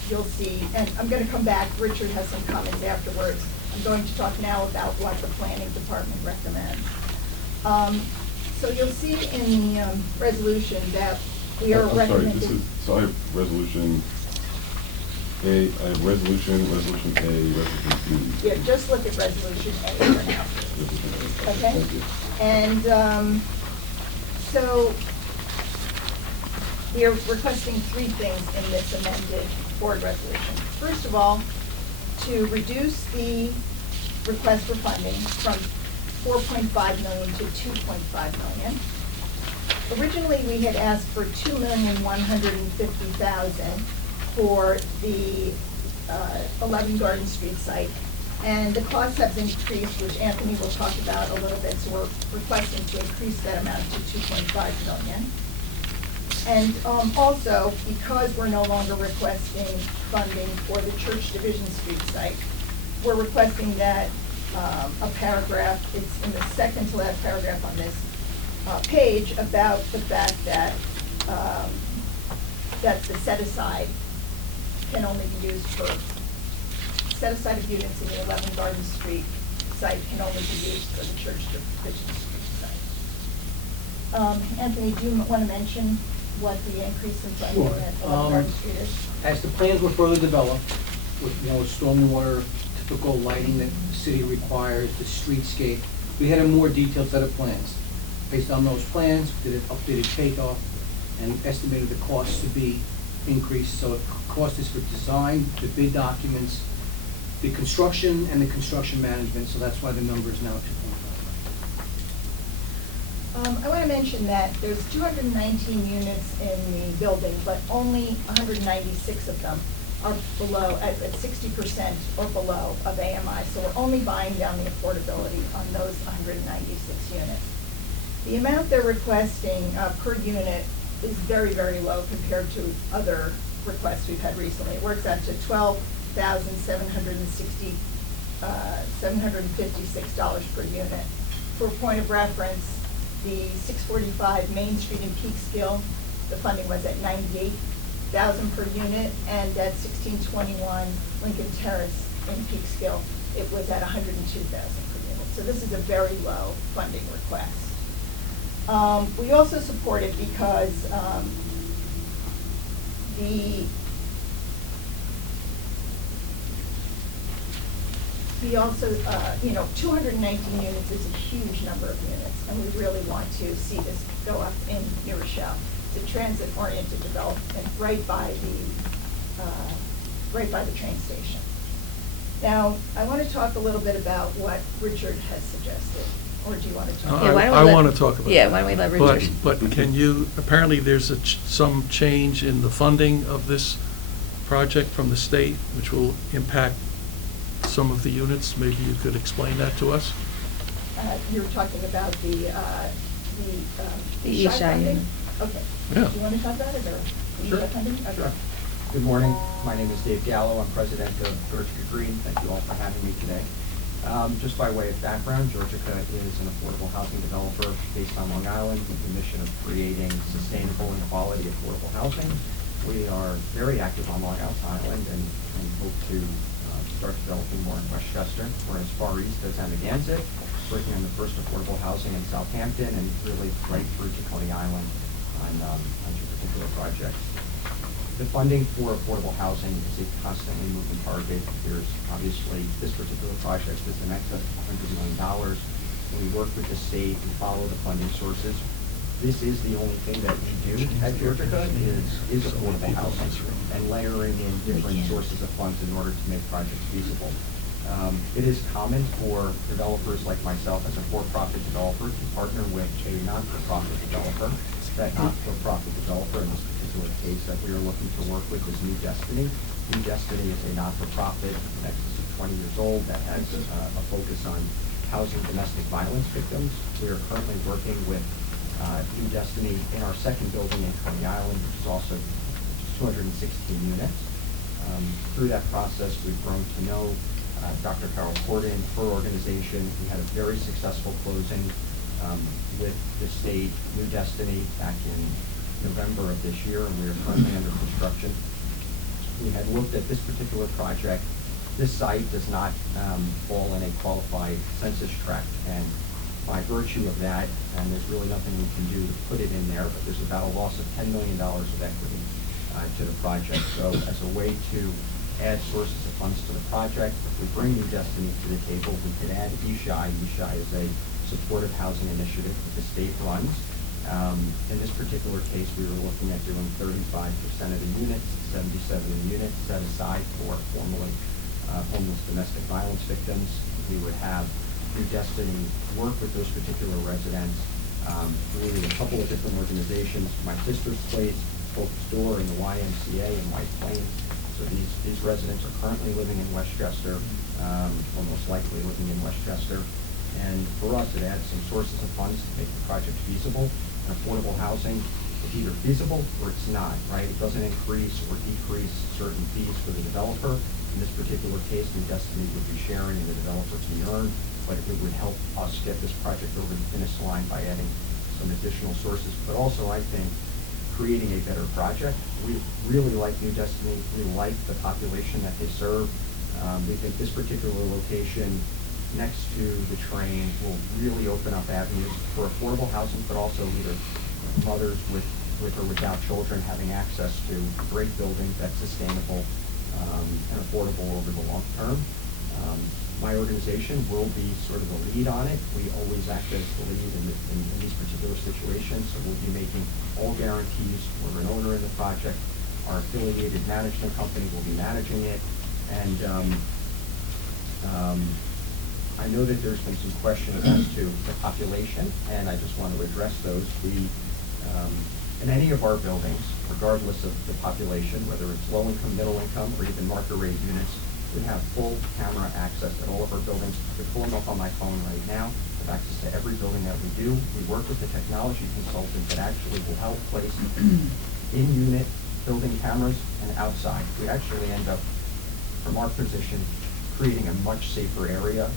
you'll see, and I'm going to come back, Richard has some comments afterwards. I'm going to talk now about what the planning department recommends. So you'll see in the resolution that we are recommending. I'm sorry, so I have resolution A, I have resolution A, resolution B. Yeah, just look at resolution A for now. Okay? Thank you. And so we are requesting three things in this amended board resolution. First of all, to reduce the request for funding from $4.5 million to $2.5 million. Originally, we had asked for $2,150,000 for the 11 Garden Street site, and the costs have increased, which Anthony will talk about a little bit, so we're requesting to increase that amount to $2.5 million. And also, because we're no longer requesting funding for the Church Division Street site, we're requesting that a paragraph, it's in the second to last paragraph on this page, about the fact that that the set-aside can only be used for, set-aside of units in the 11 Garden Street site can only be used for the Church Division Street site. Anthony, do you want to mention what the increase in funding Sure. at 11 Garden Street is? As the plans were further developed, with, stormwater, typical lighting that the city requires, the streetscape, we had a more detailed set of plans. Based on those plans, did an updated takeoff and estimated the costs to be increased. So the cost is for design, the bid documents, the construction, and the construction management, so that's why the number is now 2.5. I want to mention that there's 219 units in the building, but only 196 of them are below, at 60% or below of AMI. So we're only buying down the affordability on those 196 units. The amount they're requesting per unit is very, very low compared to other requests we've had recently. It works out to $12,756 per unit. For point of reference, the 645 Main Street in Peekskill the funding was at 98,000 per unit, and at 1621 Lincoln Terrace in Peekskill, it was at 102,000 per unit. So this is a very low funding request. We also support it because we also, 219 units is a huge number of units, and we really want to see this go up in New Rochelle. It's a transit-oriented development right by the train station. Now, I want to talk a little bit about what Richard has suggested, or do you want to talk? I want to talk about that. Yeah, why don't we let Richard? But can you, apparently there's some change in the funding of this project from the state, which will impact some of the units. Maybe you could explain that to us? You're talking about the ESHI funding? unit. Okay. Yeah. Do you want to talk about it, or? Sure. ESHI funding? Okay. Sure. Good morning. My name is Dave Gallo. I'm president of Georgica Green. Thank you all for having me today. Just by way of background, Georgica is an affordable housing developer based on Long Island with the mission of creating sustainable and quality affordable housing. We are very active on Long Island and hope to start developing more in Westchester. We're as far east as Amagansett, working on the first affordable housing in Southampton, and really right through to Coney Island on two particular projects. The funding for affordable housing is a constantly moving target. There's obviously, this particular project is in excess of $100 million. When we work with the state and follow the funding sources, this is the only thing that we do at Georgica is affordable housing and layering in different sources of funds in order to make projects feasible. It is common for developers like myself as a for-profit developer to partner with a not-for-profit developer. That not-for-profit developer in this particular case that we are looking to work with is New Destiny. New Destiny is a not-for-profit in excess of 20 years old that has a focus on housing domestic violence victims. We are currently working with New Destiny in our second building in Coney Island, which is also 216 units. Through that process, we've grown to know Dr. Carol Corden, her organization. We had a very successful closing with the state, New Destiny, back in November of this year, and we are currently under construction. We had looked at this particular project. This site does not fall in a qualified census tract, and by virtue of that, and there's really nothing we can do to put it in there, but there's about a loss of $10 million of equity to the project. So as a way to add sources of funds to the project, if we bring New Destiny to the table, we could add ESHI. ESHI is a supportive housing initiative that the state runs. In this particular case, we were looking at doing 35% of the units, 77 of the units set aside for formerly homeless domestic violence victims. We would have New Destiny work with those particular residents through a couple of different organizations. My sister's place, Hope's Door, and the YMCA in White Plains. So these residents are currently living in Westchester, or most likely living in Westchester. And for us, it adds some sources of funds to make the project feasible. And affordable housing is either feasible or it's not, right? It doesn't increase or decrease certain fees for the developer. In this particular case, New Destiny would be sharing and the developer can earn, but it would help us get this project over the finish line by adding some additional sources. But also, I think, creating a better project. We really like New Destiny. We like the population that they serve. We think this particular location next to the train will really open up avenues for affordable housing, but also either mothers with or without children having access to a great building that's sustainable and affordable over the long term. My organization will be sort of the lead on it. We always act as the lead in these particular situations, so we'll be making all guarantees. We're an owner in the project. Our affiliated management company will be managing it, and I know that there's been some questions as to the population, and I just want to address those. We, in any of our buildings, regardless of the population, whether it's low income, middle income, or even market rate units, we have full camera access at all of our buildings. They're pulling up on my phone right now. I have access to every building that we do. We work with the technology consultant that actually will help place in-unit building cameras and outside. We actually end up, from our position, creating a much safer area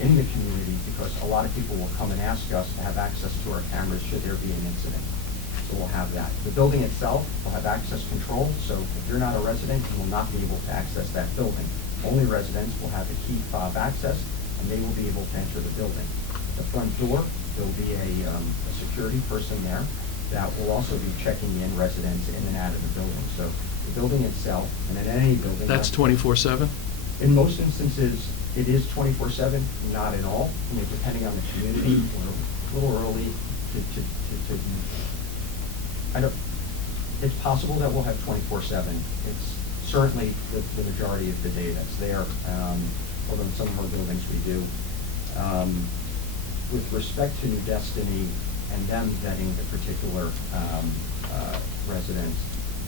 in the community, because a lot of people will come and ask us to have access to our cameras should there be an incident. So so we'll have that. The building itself will have access control, so if you're not a resident, you will not be able to access that building. Only residents will have a key fob access, and they will be able to enter the building. The front door, there will be a security person there that will also be checking in residents in and out of the building. So the building itself, and in any building. That's 24/7? In most instances, it is 24/7, not in all. I mean, depending on the community, we're a little early to I don't, it's possible that we'll have 24/7. It's certainly the majority of the day that's there, although in some of our buildings we do. With respect to New Destiny and them vetting the particular residents,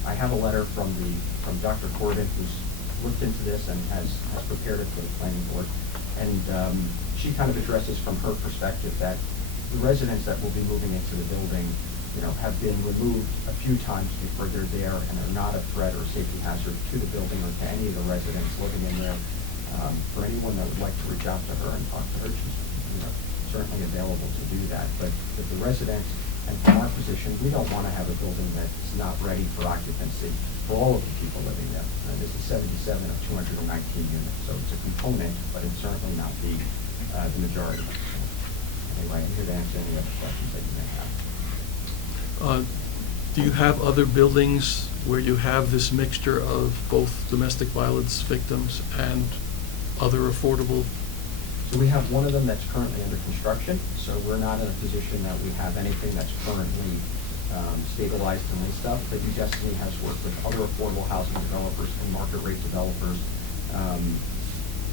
I have a letter from Dr. Corbin, who's looked into this and has prepared it for the planning board. And she kind of addresses from her perspective that the residents that will be moving into the building, have been removed a few times before they're there and are not a threat or safety hazard to the building or to any of the residents living in there. For anyone that would like to reach out to her and talk to her, she's certainly available to do that. But the residents, and from our position, we don't want to have a building that's not ready for occupancy for all of the people living there. This is 77 of 219 units, so it's a component, but it's certainly not the majority. Anyway, I'm here to answer any other questions that you may have. Do you have other buildings where you have this mixture of both domestic violence victims and other affordable? So we have one of them that's currently under construction, so we're not in a position that we have anything that's currently stabilized and leased up, but New Destiny has worked with other affordable housing developers and market rate developers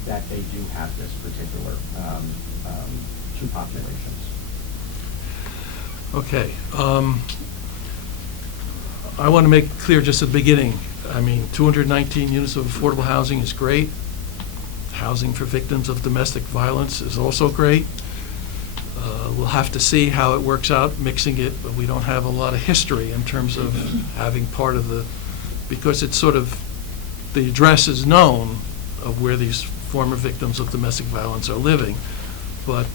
that they do have this particular two populations. Okay. I want to make it clear just at the beginning. I mean, 219 units of affordable housing is great. Housing for victims of domestic violence is also great. We'll have to see how it works out, mixing it, but we don't have a lot of history in terms of having part of the, because it's sort of, the address is known of where these former victims of domestic violence are living, but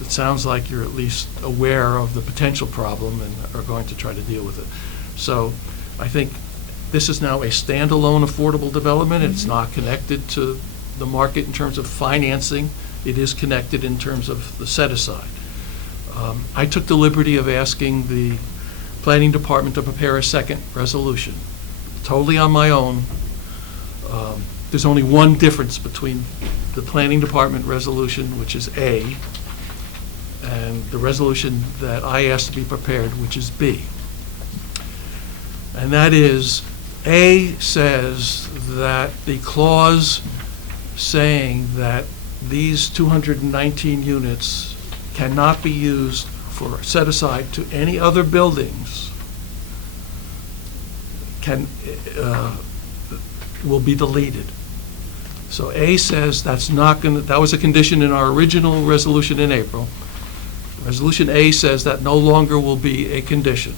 it sounds like you're at least aware of the potential problem and are going to try to deal with it. So I think this is now a standalone affordable development. It's not connected to the market in terms of financing. It is connected in terms of the set-aside. I took the liberty of asking the planning department to prepare a second resolution, totally on my own. There's only one difference between the planning department resolution, which is A, and the resolution that I asked to be prepared, which is B. And that is, A says that the clause saying that these 219 units cannot be used for set aside to any other buildings will be deleted. So A says that's not going to, that was a condition in our original resolution in April. Resolution A says that no longer will be a condition.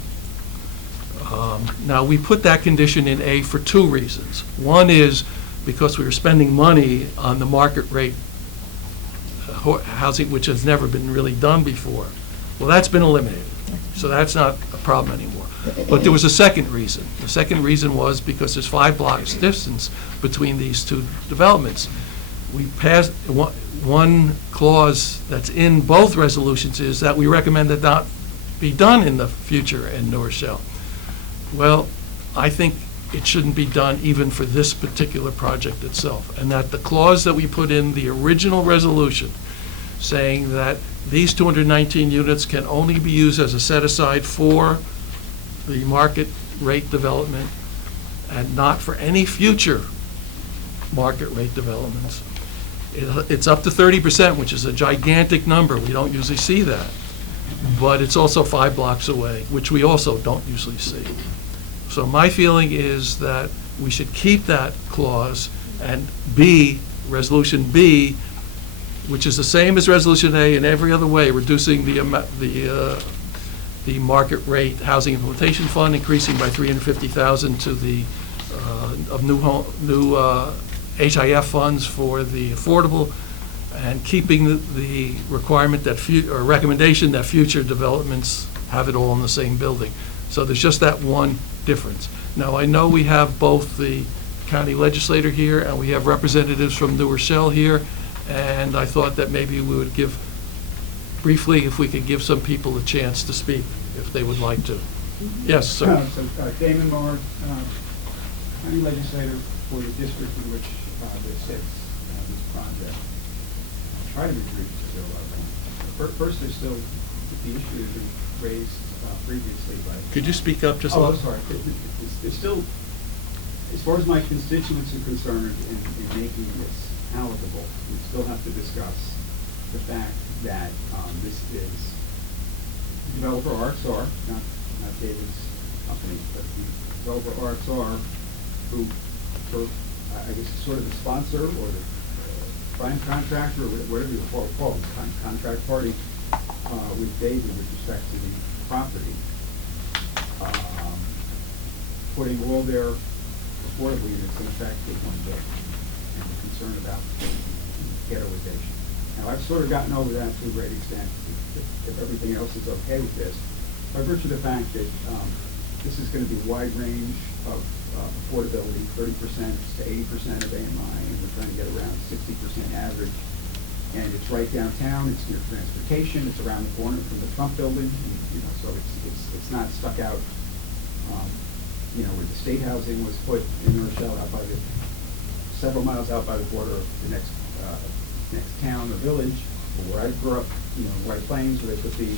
Now, we put that condition in A for two reasons. One is because we were spending money on the market rate housing, which has never been really done before. Well, that's been eliminated, so that's not a problem anymore. But there was a second reason. The second reason was because there's 5 blocks distance between these two developments. We passed, one clause that's in both resolutions is that we recommend that not be done in the future in New Rochelle. Well, I think it shouldn't be done even for this particular project itself, and that the clause that we put in the original resolution saying that these 219 units can only be used as a set-aside for the market rate development and not for any future market rate developments. It's up to 30%, which is a gigantic number. We don't usually see that. But it's also 5 blocks away, which we also don't usually see. So my feeling is that we should keep that clause, and B, Resolution B, which is the same as Resolution A in every other way, reducing the market rate housing implementation fund, increasing by $350,000 to the of new HIF funds for the affordable, and keeping the requirement that or recommendation that future developments have it all in the same building. So there's just that one difference. Now, I know we have both the county legislator here, and we have representatives from New Rochelle here, and I thought that maybe we would give, briefly, if we could give some people a chance to speak, if they would like to. Yes, sir. Damon Moore, county legislator for the district in which this sits, this project. I'll try to be brief to do a lot of things. First, there's still the issue that was raised previously by... Could you speak up just a little? Oh, sorry. It's still, as far as my constituents are concerned in making this palatable, we still have to discuss the fact that this is developer RXR, not David's company, but the developer RXR, who, for, I guess, sort of the sponsor or the prime contractor, or whatever you call it, contract party with David with respect to the property, putting all their affordable units in effect with one day, and we're concerned about ghettoization. Now, I've sort of gotten over that to a great extent, if everything else is okay with this, by virtue of the fact that this is going to be a wide range of affordability, 30% to 80% of AMI, and we're trying to get around 60% average. And it's right downtown, it's near transportation, it's around the corner from the Trump building, so it's not stuck out, where the state housing was put in New Rochelle, out by several miles out by the border of the next town or village, or where I grew up, White Plains, where they put the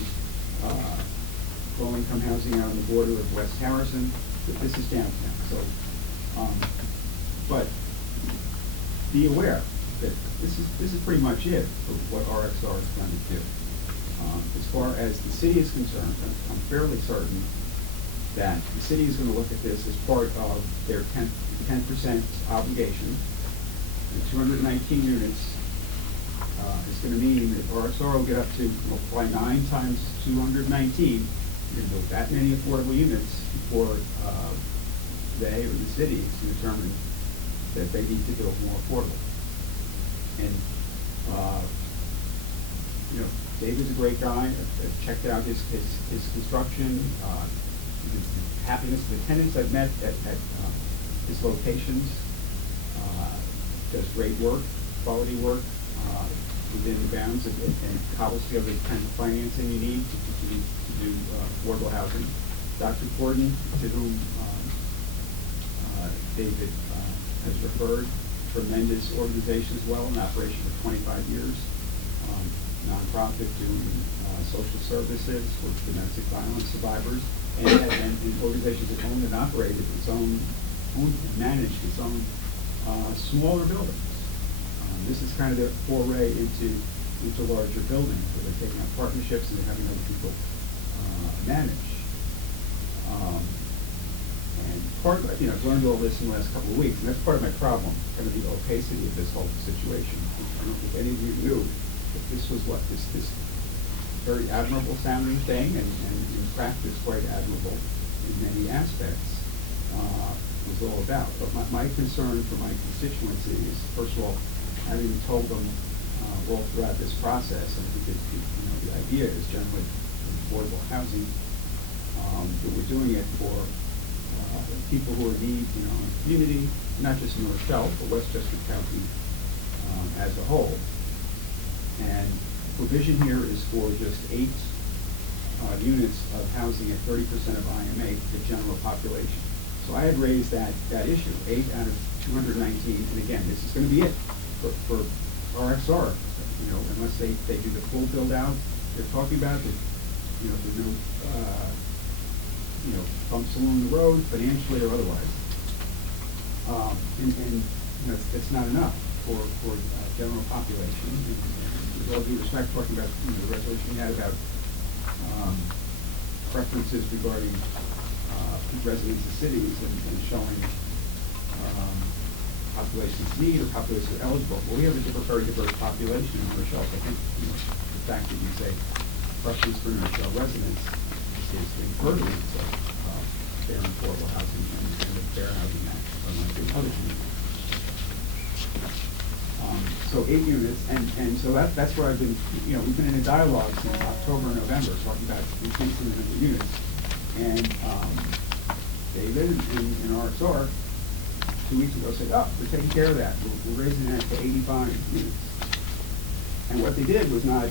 low-income housing out on the border of West Harrison. This is downtown, so, but be aware that this is pretty much it for what RXR is trying to do. As far as the city is concerned, I'm fairly certain that the city is going to look at this as part of their 10% obligation. And 219 units is going to mean that RXR will get up to multiply 9 times 219. You're going to build that many affordable units before they or the city is determined that they need to build more affordable. And David's a great guy. I've checked out his construction. The happiness of the tenants I've met at his locations. Does great work, quality work within the bounds, and cobbles together the kind of financing you need to continue to do affordable housing. Dr. Gordon, to whom David has referred, tremendous organization as well, in operation for 25 years. Nonprofit doing social services for domestic violence survivors, and organizations that owned and operated its own, managed its own smaller buildings. This is kind of their foray into larger buildings, where they're taking out partnerships and they're having other people manage. And part of, I've learned all this in the last couple of weeks, and that's part of my problem, kind of the opacity of this whole situation. I don't know if any of you knew that this was this very admirable sounding thing, and in practice quite admirable in many aspects, was all about. But my concern for my constituency is, first of all, having told them all throughout this process, and because the idea is generally affordable housing, that we're doing it for people who are in need, in the community, not just New Rochelle, but Westchester County as a whole. And provision here is for just 8 units of housing at 30% of IMA, the general population. So I had raised that issue, 8 out of 219, and again, this is going to be it for RXR, unless they do the full build out they're talking about, there's no bumps along the road, financially or otherwise. And it's not enough for general population. And with all due respect, talking about the resolution we had about preferences regarding residents of cities and showing populations need or populations are eligible. Well, we have a very diverse population in New Rochelle. So I think the fact that you say preference for New Rochelle residents is in furtherance of fair and affordable housing and the Fair Housing Act, unlike in other communities. So 8 units, and so that's where I've been, we've been in a dialogue since October and November talking about increasing the number of units. And David in RXR 2 weeks ago said, oh, we're taking care of that. We're raising that to 85 units. And what they did was not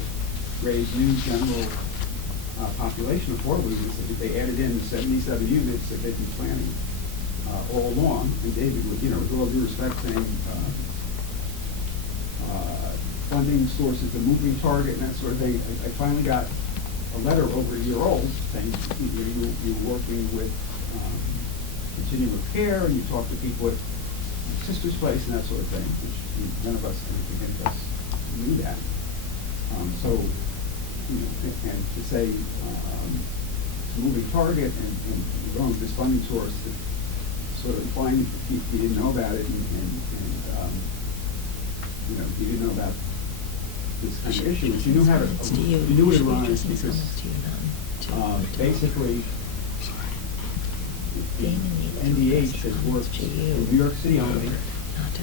raise new general population affordable units. They added in the 77 units that they've been planning all along. And David was, with all due respect, saying funding sources, the moving target, and that sort of thing. I finally got a letter over a year old saying you were working with continuum of care, and you talked to people at my sister's place and that sort of thing, which none of us, I don't think any of us knew that. So, and to say it's a moving target and going with this funding source, that sort of implying he didn't know about it, and he didn't know about this kind of issue, which you knew how to, you knew it arise because basically NDH has worked in New York City only,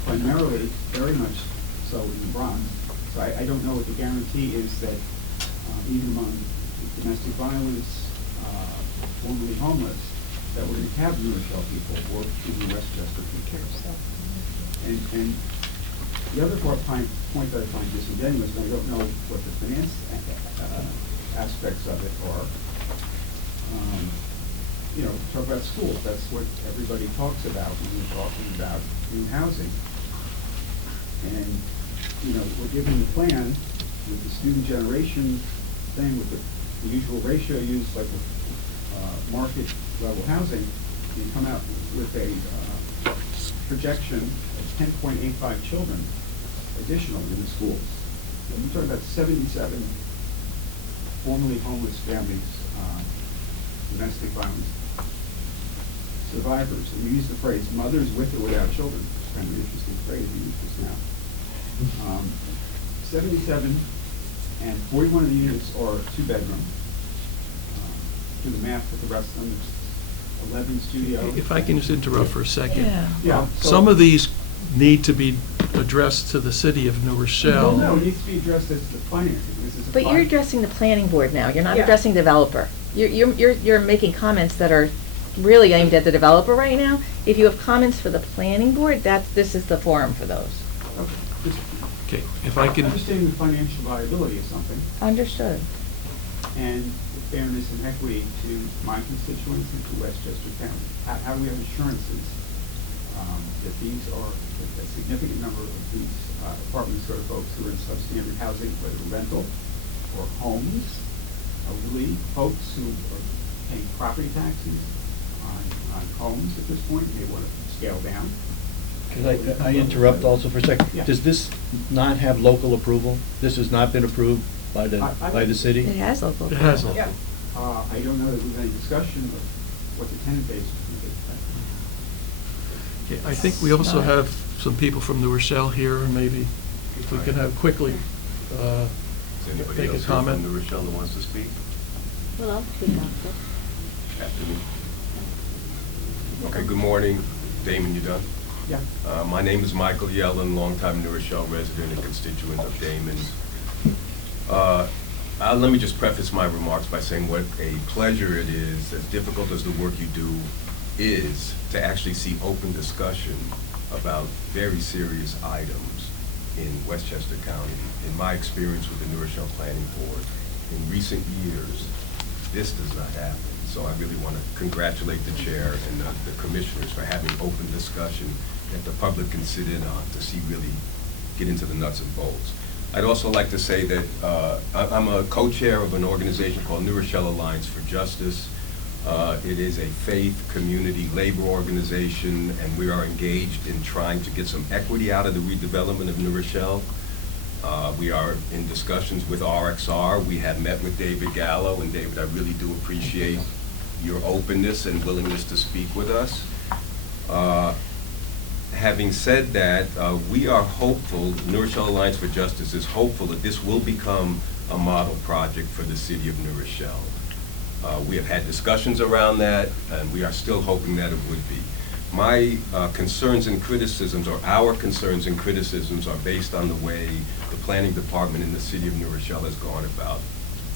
primarily, very much so in the Bronx. So I don't know what the guarantee is that even among domestic violence, formerly homeless, that we're going to have New Rochelle people work in the Westchester people. And the other point that I find disingenuous, and I don't know what the finance aspects of it are, talk about schools. That's what everybody talks about when we're talking about new housing. And, we're given the plan with the student generation thing, with the usual ratio used, like with market level housing, you come out with a projection of 10.85 children additional in the schools. And we're talking about 77 formerly homeless families, domestic violence survivors. And you use the phrase mothers with or without children. It's kind of an interesting phrase you use just now. 77 and 41 of the units are two-bedroom. Do the math with the rest of them. It's 11 studio. If I can just interrupt for a second. Yeah. Some of these need to be addressed to the city of New Rochelle. No, it needs to be addressed as the financing. But you're addressing the planning board now. You're not Yeah. addressing developer. You're making comments that are really aimed at the developer right now. If you have comments for the planning board, this is the forum for those. Okay, if I can. Understanding the financial viability of something. Understood. And the fairness and equity to my constituents and to Westchester County. How do we have assurances that these are, a significant number of these apartments go to folks who are in substandard housing, whether rental or homes, elderly folks who are paying property taxes on homes at this point, they want to scale down. Can I interrupt also for a second? Yeah. Does this not have local approval? This has not been approved by the city? It has local. It has local. Yeah. I don't know that we've had any discussion of what the tenant base would be. Okay, I think we also have some people from New Rochelle here, maybe if we can have quickly make a comment. New Rochelle that wants to speak? Well, I'll speak after. After me. Okay, good morning. Damon, you done? Yeah. My name is Michael Yellen, longtime New Rochelle resident and constituent of Damon's. Let me just preface my remarks by saying what a pleasure it is, as difficult as the work you do is, to actually see open discussion about very serious items in Westchester County. In my experience with the New Rochelle Planning Board, in recent years, this does not happen. So I really want to congratulate the chair and the commissioners for having open discussion that the public can sit in on to see really get into the nuts and bolts. I'd also like to say that I'm a co-chair of an organization called New Rochelle Alliance for Justice. It is a faith, community, labor organization, and we are engaged in trying to get some equity out of the redevelopment of New Rochelle. We are in discussions with RXR. We have met with David Gallo, and David, I really do appreciate your openness and willingness to speak with us. Having said that, we are hopeful, New Rochelle Alliance for Justice is hopeful that this will become a model project for the city of New Rochelle. We have had discussions around that, and we are still hoping that it would be. My concerns and criticisms, or our concerns and criticisms, are based on the way the planning department in the city of New Rochelle has gone about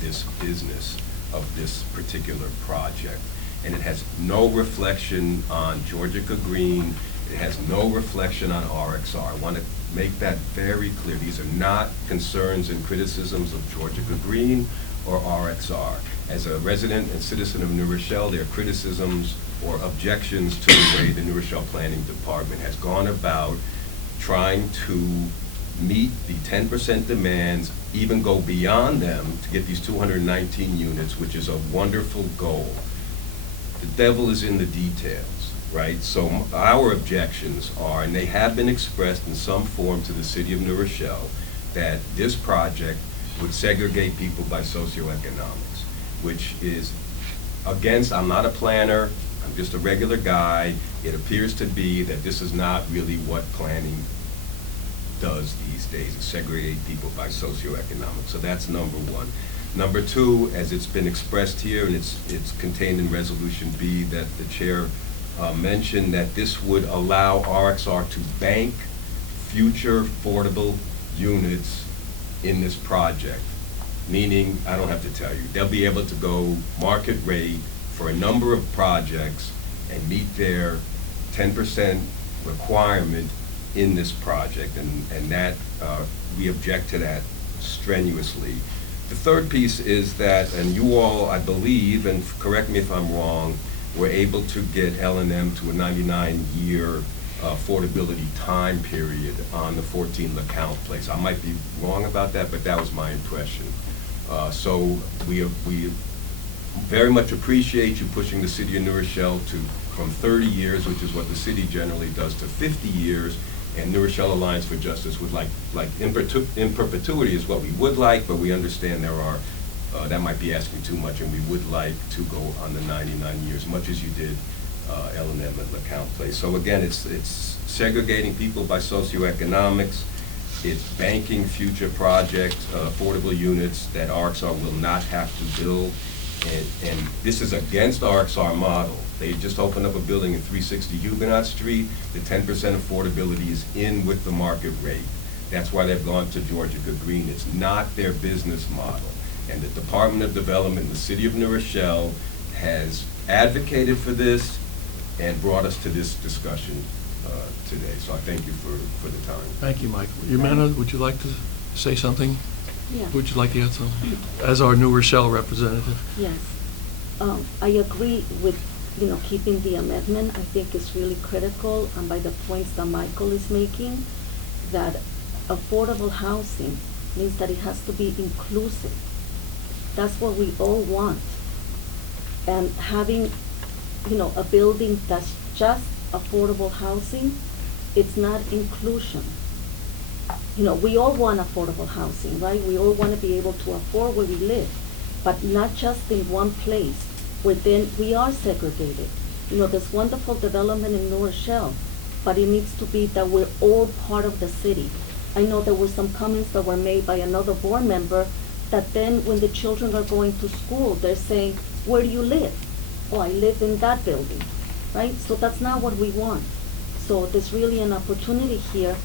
this business of this particular project. and it has no reflection on Georgia Green. It has no reflection on RXR. I want to make that very clear. These are not concerns and criticisms of Georgia Green or RXR. As a resident and citizen of New Rochelle, there are criticisms or objections to the way the New Rochelle Planning Department has gone about trying to meet the 10% demands, even go beyond them to get these 219 units, which is a wonderful goal. The devil is in the details, right? So our objections are, and they have been expressed in some form to the city of New Rochelle, that this project would segregate people by socioeconomics, which is against, I'm not a planner, I'm just a regular guy. It appears to be that this is not really what planning does these days, is segregate people by socioeconomics. So that's number one. Number two, as it's been expressed here, and it's contained in Resolution B that the chair mentioned, that this would allow RXR to bank future affordable units in this project. Meaning, I don't have to tell you, they'll be able to go market rate for a number of projects and meet their 10% requirement in this project, and that we object to that strenuously. The third piece is that, and you all, I believe, and correct me if I'm wrong, were able to get L&M to a 99-year affordability time period on the 14 LeCount Place. I might be wrong about that, but that was my impression. So we very much appreciate you pushing the city of New Rochelle from 30 years, which is what the city generally does, to 50 years, and New Rochelle Alliance for Justice would like in perpetuity is what we would like, but we understand there are, that might be asking too much, and we would like to go on the 99 years, much as you did L&M at LeCount Place. So again, it's segregating people by socioeconomics. It's banking future projects, affordable units that RXR will not have to build. And this is against RXR model. They just opened up a building at 360 Huguenot Street. The 10% affordability is in with the market rate. That's why they've gone to Georgia Green. It's not their business model. And the Department of Development in the city of New Rochelle has advocated for this and brought us to this discussion today. So I thank you for the time. Thank you, Mike. Jimena, would you like to say something? Yeah. Would you like to add something? As our New Rochelle representative. Yes. I agree with, keeping the amendment. I think it's really critical, and by the points that Michael is making, that affordable housing means that it has to be inclusive. That's what we all want. And having, a building that's just affordable housing, it's not inclusion. We all want affordable housing, right? We all want to be able to afford where we live, but not just in one place where then we are segregated. There's wonderful development in New Rochelle, but it needs to be that we're all part of the city. I know there were some comments that were made by another board member that then when the children are going to school, they're saying, where do you live? Oh, I live in that building, right? So that's not what we want. So there's really an opportunity here,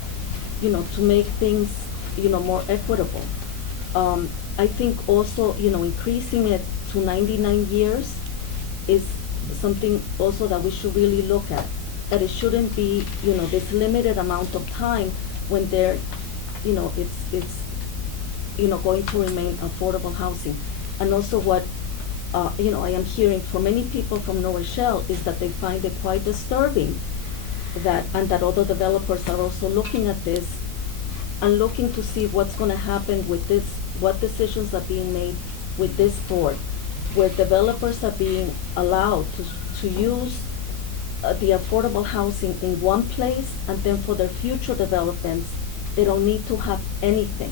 to make things, more equitable. I think also, increasing it to 99 years is something also that we should really look at. That it shouldn't be, this limited amount of time when they're, it's going to remain affordable housing. And also what, I am hearing from many people from New Rochelle is that they find it quite disturbing that other developers are also looking at this and looking to see what's going to happen with this, what decisions are being made with this board, where developers are being allowed to use the affordable housing in one place, and then for their future developments, they don't need to have anything.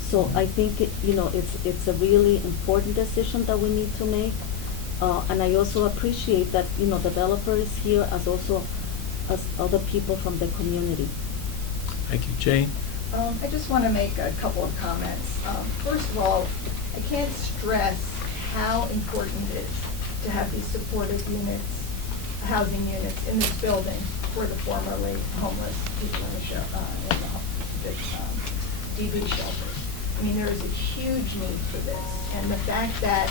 So I think it's a really important decision that we need to make, and I also appreciate that developers here as also as other people from the community. Thank you, Jane. I just want to make a couple of comments. First of all, I can't stress how important it is to have these supportive units, housing units in this building for the formerly homeless people in the DV shelters. I mean, there is a huge need for this, and the fact that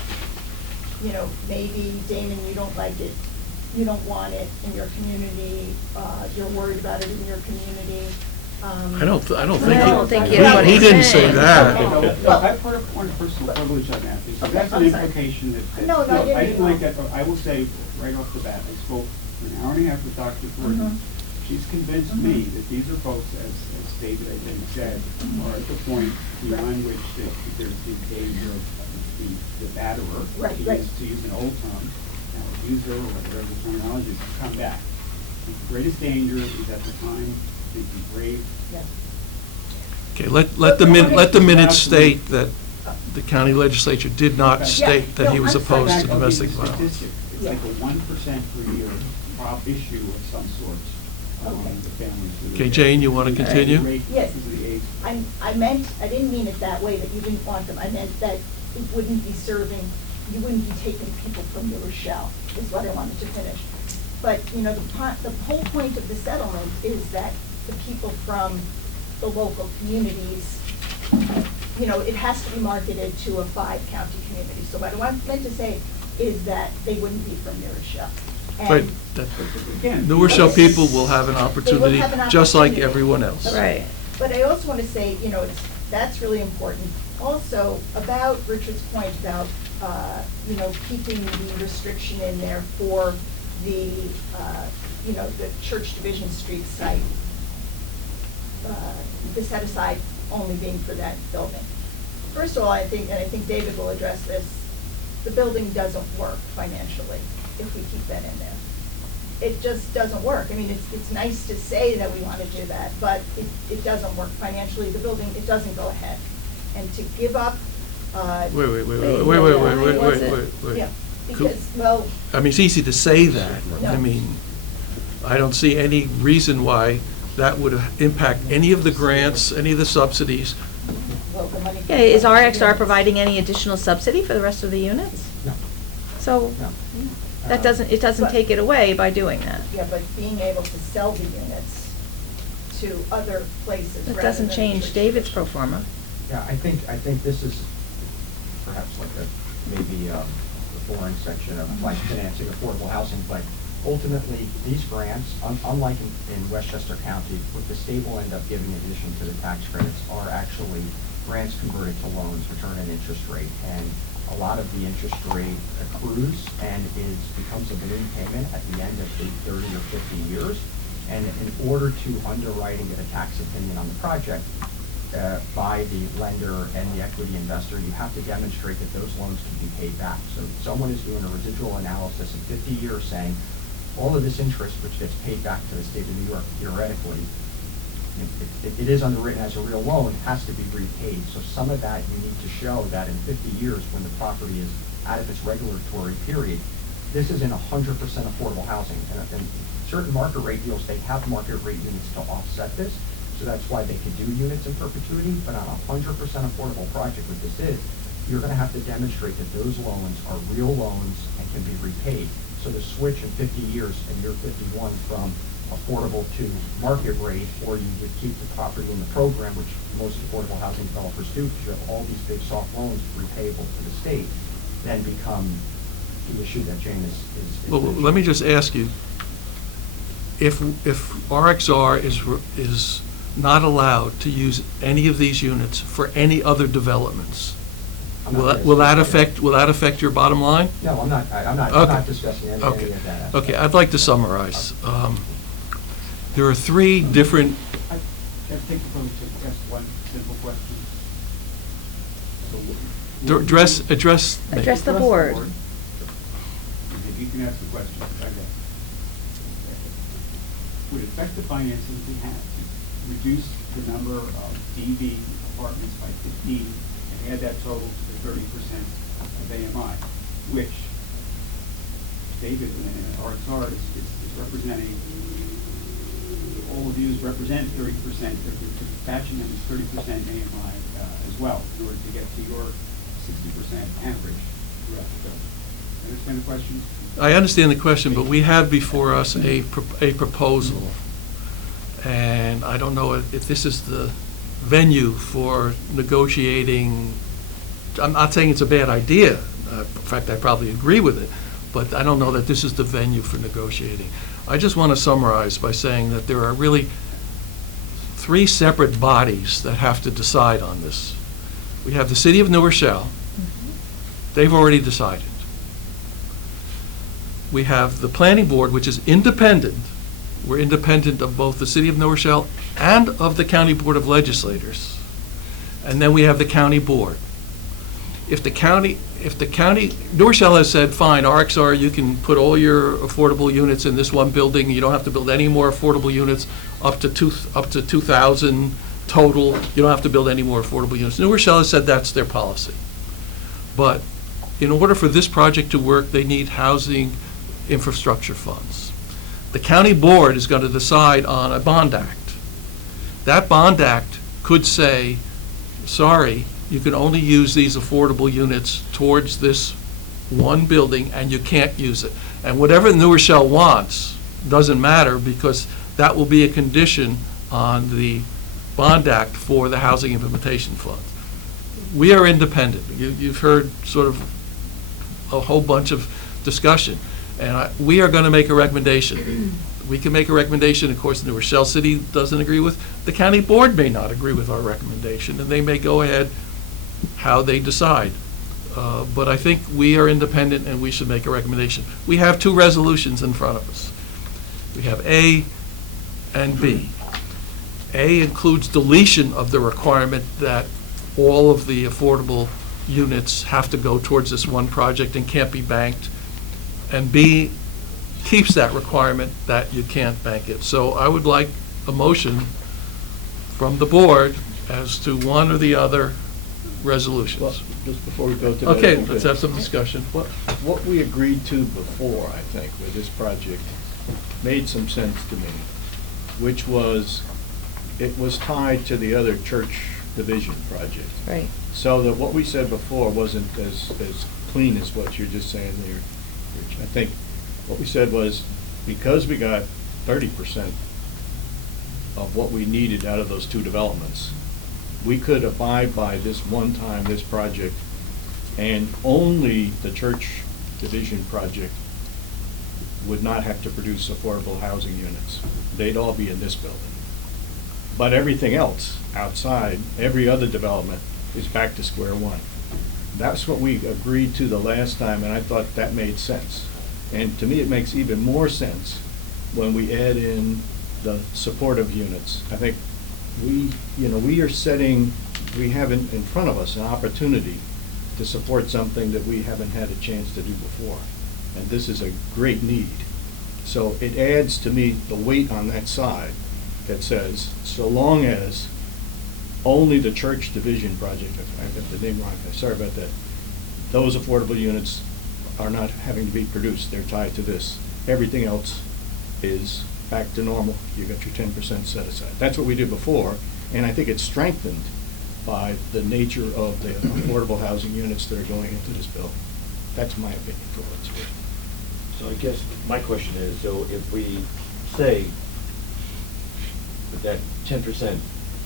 you know, maybe, Damon, you don't like it, you don't want it in your community, you're worried about it in your community. I don't think I don't think he, you know what he he's didn't say saying. that. Okay. No, I've heard a point of personal privilege on that, because Okay, that's I'm an sorry. implication that, No, I didn't I didn't like mean- that, but I will say right off the bat, I spoke for an hour and a half with Dr. Gordon. She's convinced me that these are folks, as David, I think, said, are at the point beyond which there's the danger of the batterer, Right, to right. use an old term, abuser, or whatever the terminology is, to come back. The greatest danger is at the time the grave. Yeah. Okay, let the minutes state that the county legislature did not Yeah, state that he no, was I'm opposed Back, to I'll give domestic you a violence. statistic. It's like a 1% per year issue of some sort among Okay. the families. who- Okay, Jane, you want to continue? Rate Yes. because of the age. I didn't mean it that way, that you didn't want them. I meant that it wouldn't be serving, you wouldn't be taking people from New Rochelle, is what I wanted to finish. But, you know, the whole point of the settlement is that the people from the local communities, you know, it has to be marketed to a 5-county community. So what I meant to say is that they wouldn't be from New Rochelle. And Right, that- Again, New Rochelle people will have an opportunity, have an just like opportunity. everyone else. Right. But I also want to say, you know, that's really important. Also, about Richard's point about, you know, keeping the restriction in there for the, you know, the Church Division Street site, the set aside only being for that building. First of all, I think David will address this, the building doesn't work financially if we keep that in there. It just doesn't work. I mean, it's nice to say that we want to do that, but it doesn't work financially. The building, it doesn't go ahead. And to give up, Wait. yeah, because, well, I mean, it's easy to say that. I No. mean, I don't see any reason why that would impact any of the grants, any of the subsidies. well, the money. Yeah, is RXR providing any additional subsidy for the rest of the units? No. So, No. it doesn't take it away by doing that. Yeah, but being able to sell the units to other places That rather doesn't than change church. David's pro forma. Yeah, I think this is perhaps like maybe the boring section of like financing affordable housing, but ultimately, these grants, unlike in Westchester County, what the state will end up giving in addition to the tax credits are actually grants converted to loans, which earn an interest rate. And a lot of the interest rate accrues and becomes a balloon payment at the end of the 30 or 50 years. And in order to underwrite and get a tax opinion on the project, by the lender and the equity investor, you have to demonstrate that those loans can be paid back. So someone is doing a residual analysis in 50 years saying, all of this interest, which gets paid back to the state of New York theoretically, it is underwritten as a real loan, has to be repaid. So some of that you need to show that in 50 years, when the property is out of its regulatory period, this isn't 100% affordable housing. And certain market rate deals, they have market rate units to offset this. So that's why they could do units in perpetuity, but on a 100% affordable project, what this is, you're gonna have to demonstrate that those loans are real loans and can be repaid. So the switch in 50 years and year 51 from affordable to market rate, or you would keep the property in the program, which most affordable housing developers do, because you have all these big soft loans repayable to the state, then become the issue that Jane is. Well, let me just ask you, if RXR is not allowed to use any of these units for any other developments, will that affect your bottom line? No, I'm not Okay. discussing any Okay. of that. Okay, I'd like to summarize. There are three different, I think we're going to ask one simple question. So address. Address the board. If you can ask the question, I guess. Would it affect the finances we have to reduce the number of DV apartments by 15 and add that total to the 30% of AMI, which David and RXR is representing, all of these represent 30%, batching them is 30% AMI as well, in order to get to your 60% average throughout the building. Understand the question? I understand the question, but we have before us a proposal. And I don't know if this is the venue for negotiating. I'm not saying it's a bad idea, In fact, I probably agree with it, but I don't know that this is the venue for negotiating. I just want to summarize by saying that there are really three separate bodies that have to decide on this. We have the City of New Rochelle. They've already decided. We have the Planning Board, which is independent. We're independent of both the City of New Rochelle and of the County Board of Legislators. And then we have the County Board. If the county, New Rochelle has said, fine, RXR, you can put all your affordable units in this one building. You don't have to build any more affordable units up to 2,000 total. You don't have to build any more affordable units. New Rochelle has said that's their policy. But in order for this project to work, they need housing infrastructure funds. The county board is going to decide on a bond act. That bond act could say, sorry, you can only use these affordable units towards this one building, and you can't use it. And whatever New Rochelle wants doesn't matter, because that will be a condition on the bond act for the Housing Implementation Fund. We are independent. You've heard sort of a whole bunch of discussion, and we are going to make a recommendation. We can make a recommendation, of course, New Rochelle City doesn't agree with. The county board may not agree with our recommendation, and they may go ahead how they decide. But I think we are independent and we should make a recommendation. We have two resolutions in front of us. We have A and B. A includes deletion of the requirement that all of the affordable units have to go towards this one project and can't be banked. And B keeps that requirement that you can't bank it. So I would like a motion from the board as to one or the other resolutions. Well, just before we go to that. Okay, let's have some discussion. What we agreed to before, I think, with this project made some sense to me, which was, it was tied to the other church division project. Right. So that what we said before wasn't as clean as what you're just saying there, Rich. I think what we said was, because we got 30% of what we needed out of those two developments, we could abide by this one time, this project, and only the church division project would not have to produce affordable housing units. They'd all be in this building. But everything else outside, every other development, is back to square one. That's what we agreed to the last time, and I thought that made sense. And to me, it makes even more sense when we add in the supportive units. I think we are setting, we have in front of us an opportunity to support something that we haven't had a chance to do before. And this is a great need. So it adds to me the weight on that side that says, so long as only the church division project, I got the name wrong, sorry about that, those affordable units are not having to be produced, they're tied to this. Everything else is back to normal. You got your 10% set aside. That's what we did before, and I think it's strengthened by the nature of the affordable housing units that are going into this bill. That's my opinion for what it's worth. So I guess my question is, so if we say that 10%,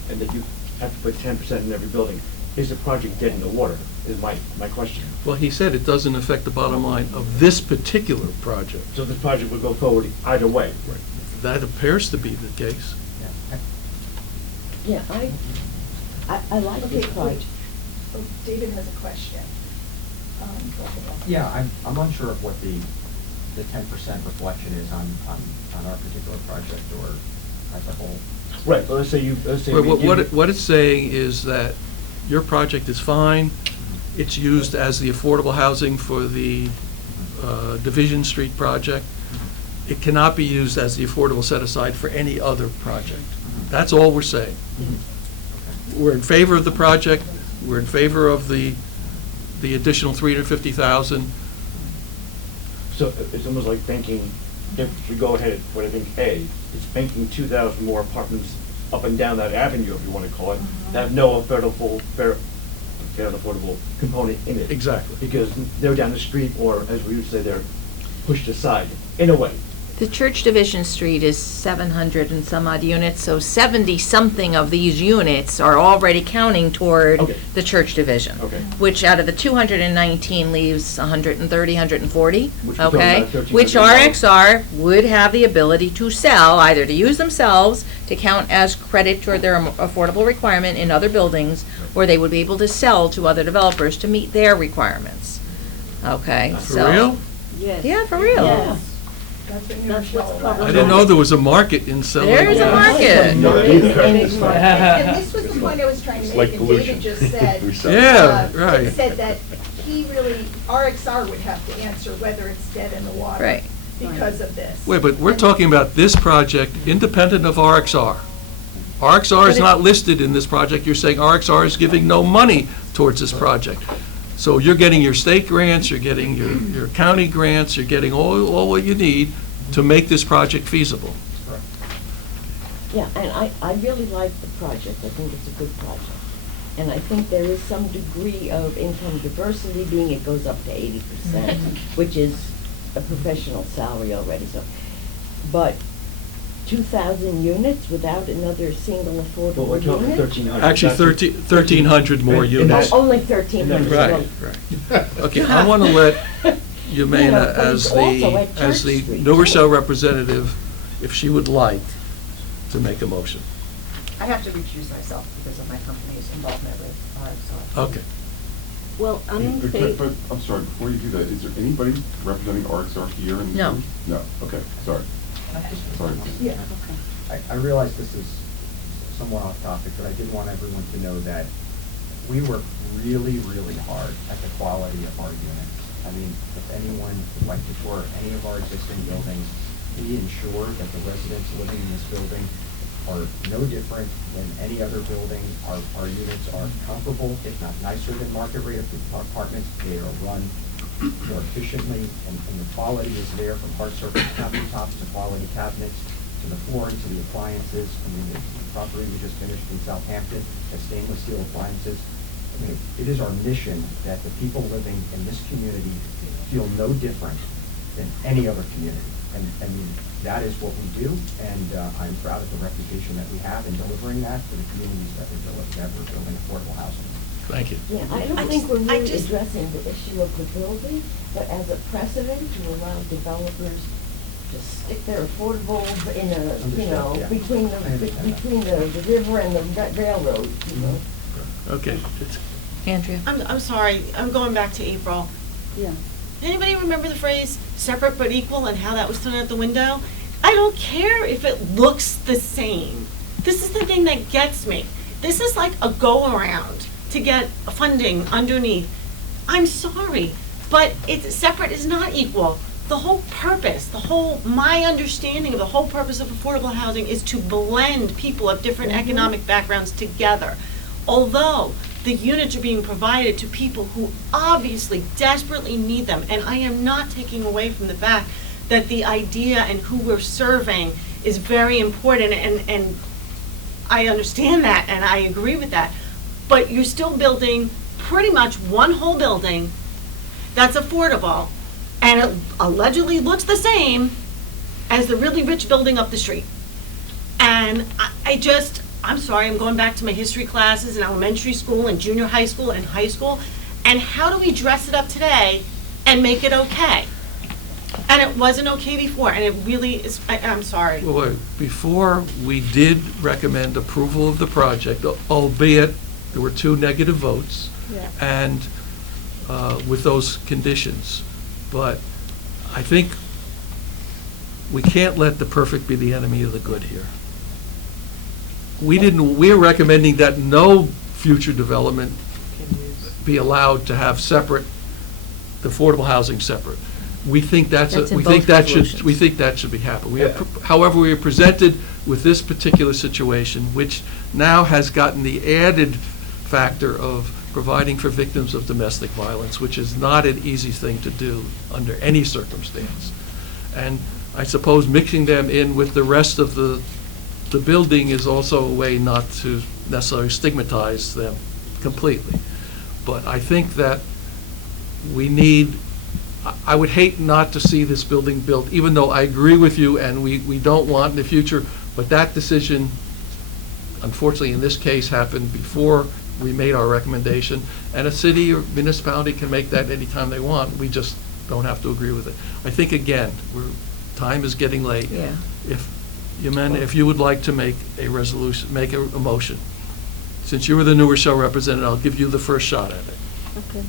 and that you have to put 10% in every building, is the project dead in the water, is my question. Well, he said it doesn't affect the bottom line of this particular project. So the project would go forward either way? Right. That appears to be the case. Yeah, I like this project. Oh, David has a question. Go ahead. Yeah, I'm unsure of what the 10% reflection is on our particular project or as a whole. Right, well, let's say What it's saying is that your project is fine. It's used as the affordable housing for the Division Street project. It cannot be used as the affordable set-aside for any other project. That's all we're saying. We're in favor of the project. We're in favor of the additional $350,000. So it's almost like banking, if we go ahead with, I think, A, it's banking 2,000 more apartments up and down that avenue, if you want to call it, that have no affordable component in it. Exactly. Because they're down the street, or as we would say, they're pushed aside, in a way. The Church Division Street is 700 and some odd units, so 70-something of these units are already counting toward Okay. the Church Division. Okay. Which out of the 219 leaves 130, 140, Which we're talking okay? about 1,300. Which RXR would have the ability to sell, either to use themselves, to count as credit toward their affordable requirement in other buildings, or they would be able to sell to other developers to meet their requirements. Okay, For so. real? Yes. Yeah, for real. Yes. That's what That's what's Michelle I didn't know there was a market in selling. There is a market. And this was the point I was trying to It's make, like and David just said. We sell. Yeah, It right. said that he really, RXR would have to answer whether it's dead in the water. Right. Because of this. Wait, but we're talking about this project independent of RXR. RXR is But it- not listed in this project. You're saying RXR is giving no money towards this project. So you're getting your state grants, you're getting your county grants, you're getting all what you need to make this project feasible. Yeah, and I really like the project. I think it's a good project. And I think there is some degree of income diversity, being it goes up to 80%, which is a professional salary already, so. But 2,000 units without another single Well, we're affordable talking unit? 1,300. Actually, 1,300 more In units. that- Only 1,300. Right, right. Okay, I want to let Yumena, but as it's also at as Church the Street, New too. Rochelle representative, if she would like to make a motion. I have to recuse myself because of my company's involvement with RXR. Okay. Well, I'm in But, favor. I'm sorry, before you do that, is there anybody representing RXR here in the No. room? No, okay, sorry. Sorry. Yeah. I realize this is somewhat off topic, but I did want everyone to know that we work really, really hard at the quality of our units. I mean, if anyone would like to tour any of our existing buildings, we ensure that the residents living in this building are no different than any other building. Our units are comparable, if not nicer than market rate apartments. They are run more efficiently, and the quality is there, from hard surface countertops to quality cabinets, to the flooring, to the appliances. I mean, the property we just finished in Southampton has stainless steel appliances. I mean, it is our mission that the people living in this community feel no different than any other community. And, I mean, that is what we do, and I'm proud of the reputation that we have in delivering that to the communities that we're building affordable housing. Thank you. Yeah, I don't think we're really addressing the issue of the building, but as a precedent to allow developers to stick their affordable in a, you know, Yeah. between the river and the railroad, you know? Okay. Andrea? I'm sorry, I'm going back to April. Yeah. Anybody remember the phrase separate but equal and how that was thrown out the window? I don't care if it looks the same. This is the thing that gets me. This is like a go-around to get funding underneath. I'm sorry, but it's separate is not equal. The whole purpose, my understanding of the whole purpose of affordable housing is to blend people of different economic backgrounds together. Although the units are being provided to people who obviously desperately need them, and I am not taking away from the fact that the idea and who we're serving is very important, and I understand that, and I agree with that. But you're still building pretty much one whole building that's affordable, and it allegedly looks the same as the really rich building up the street. And I'm sorry, I'm going back to my history classes in elementary school and junior high school and high school, and how do we dress it up today and make it okay? And it wasn't okay before, and it really is, I'm sorry. Well, wait, before, we did recommend approval of the project, albeit there were 2 negative votes. Yeah. And with those conditions. But I think we can't let the perfect be the enemy of the good here. We're recommending that no future development be allowed to have separate, the affordable housing separate. We think that's That's in we think both that should, resolutions. we think that should be happen. However, we are presented with this particular situation, which now has gotten the added factor of providing for victims of domestic violence, which is not an easy thing to do under any circumstance. And I suppose mixing them in with the rest of the building is also a way not to necessarily stigmatize them completely. But I think that we need I would hate not to see this building built, even though I agree with you and we don't want in the future, but that decision, unfortunately, in this case, happened before we made our recommendation, and a city or municipality can make that anytime they want. We just don't have to agree with it. I think, again, time is getting late. Yeah. If you would like to make a resolution, make a motion, since you were the New Rochelle representative, I'll give you the first shot at it. Okay.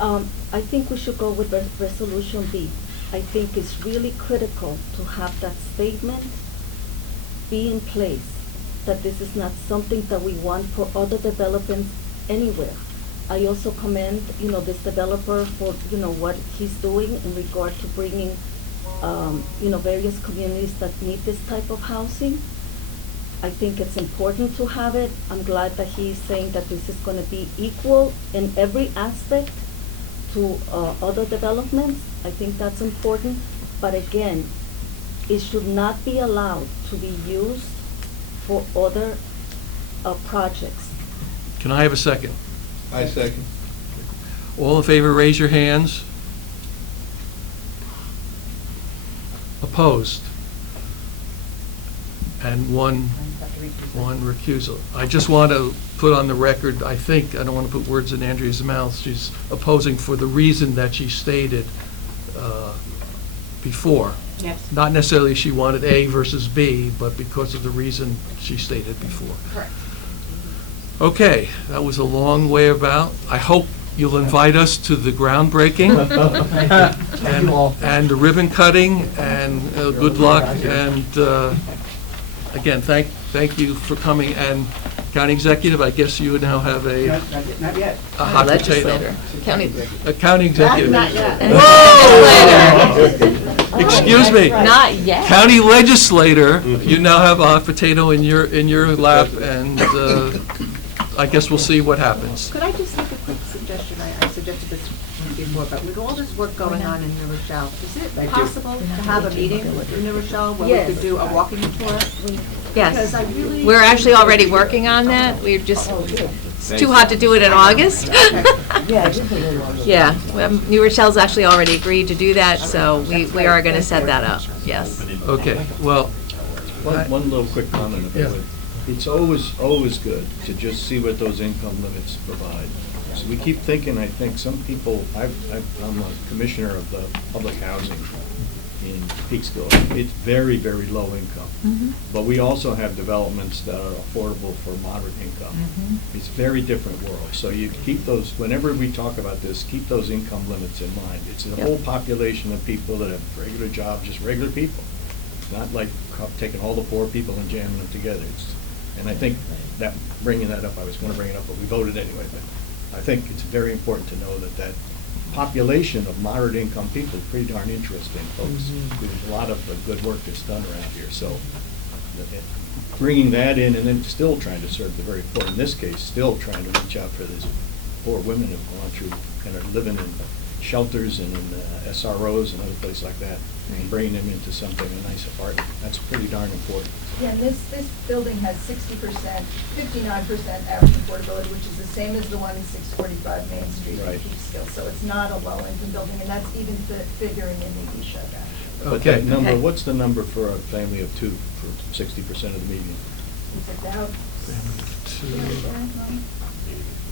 I think we should go with Resolution B. I think it's really critical to have that statement be in place, that this is not something that we want for other developments anywhere. I also commend, this developer for, what he's doing in regard to bringing, various communities that need this type of housing. I think it's important to have it. I'm glad that he's saying that this is going to be equal in every aspect to other developments. I think that's important. But again, it should not be allowed to be used for other projects. Can I have a second? I second. All in favor, raise your hands. Opposed? And one recusal. I just want to put on the record, I don't want to put words in Andrea's mouth, she's opposing for the reason that she stated before. Yes. Not necessarily she wanted A versus B, but because of the reason she stated before. Correct. Okay, that was a long way about. I hope you'll invite us to the groundbreaking and the ribbon cutting, and good luck. And again, thank you for coming. And County Executive, I guess you now have Not yet. a hot potato. Legislator. County Executive. Not yet. Whoa! Excuse me. Not yet. County Legislator, you now have a hot potato in your lap, and I guess we'll see what happens. Could I just make a quick suggestion? I suggested this before, but with all this work going on in New Rochelle, is it possible to have a meeting in New Rochelle where we could do a walking tour? Yes. Because I really. We're actually already working on that. We're just, it's too hot to do it in August. Yeah, just a little longer. Yeah, New Rochelle's actually already agreed to do that, so we are going to set that up, yes. Okay, well, One little quick comment, if Yeah. I would. It's always good to just see what those income limits provide. So we keep thinking, I think, some people, I'm a commissioner of the public housing in Peekskill. It's very, very low income. Mhm. But we also have developments that are affordable for moderate income. Mhm. It's a very different world. So you keep those, whenever we talk about this, keep those income limits in mind. It's a Yep. whole population of people that have regular jobs, just regular people. It's not like taking all the poor people and jamming them together. And I think that, bringing that up, I was going to bring it up, but we voted anyway. But I think it's very important to know that population of moderate income people is pretty darn interesting, folks. There's a lot of good work that's done around here. So bringing that in, and then still trying to serve the very poor, in this case, still trying to reach out for these poor women who've gone through kind of living in shelters and in SROs and other places like that, and bringing them into something, a nice apartment. That's pretty darn important. Yeah, and this building has 60%, 59% average affordability, which is the same as the one in 645 Main Street in Right. Peekskill. So it's not a low-income building, and that's even figuring in the eShop. But Okay. that number, Okay. what's the number for a family of two for 60% of the median? It's about.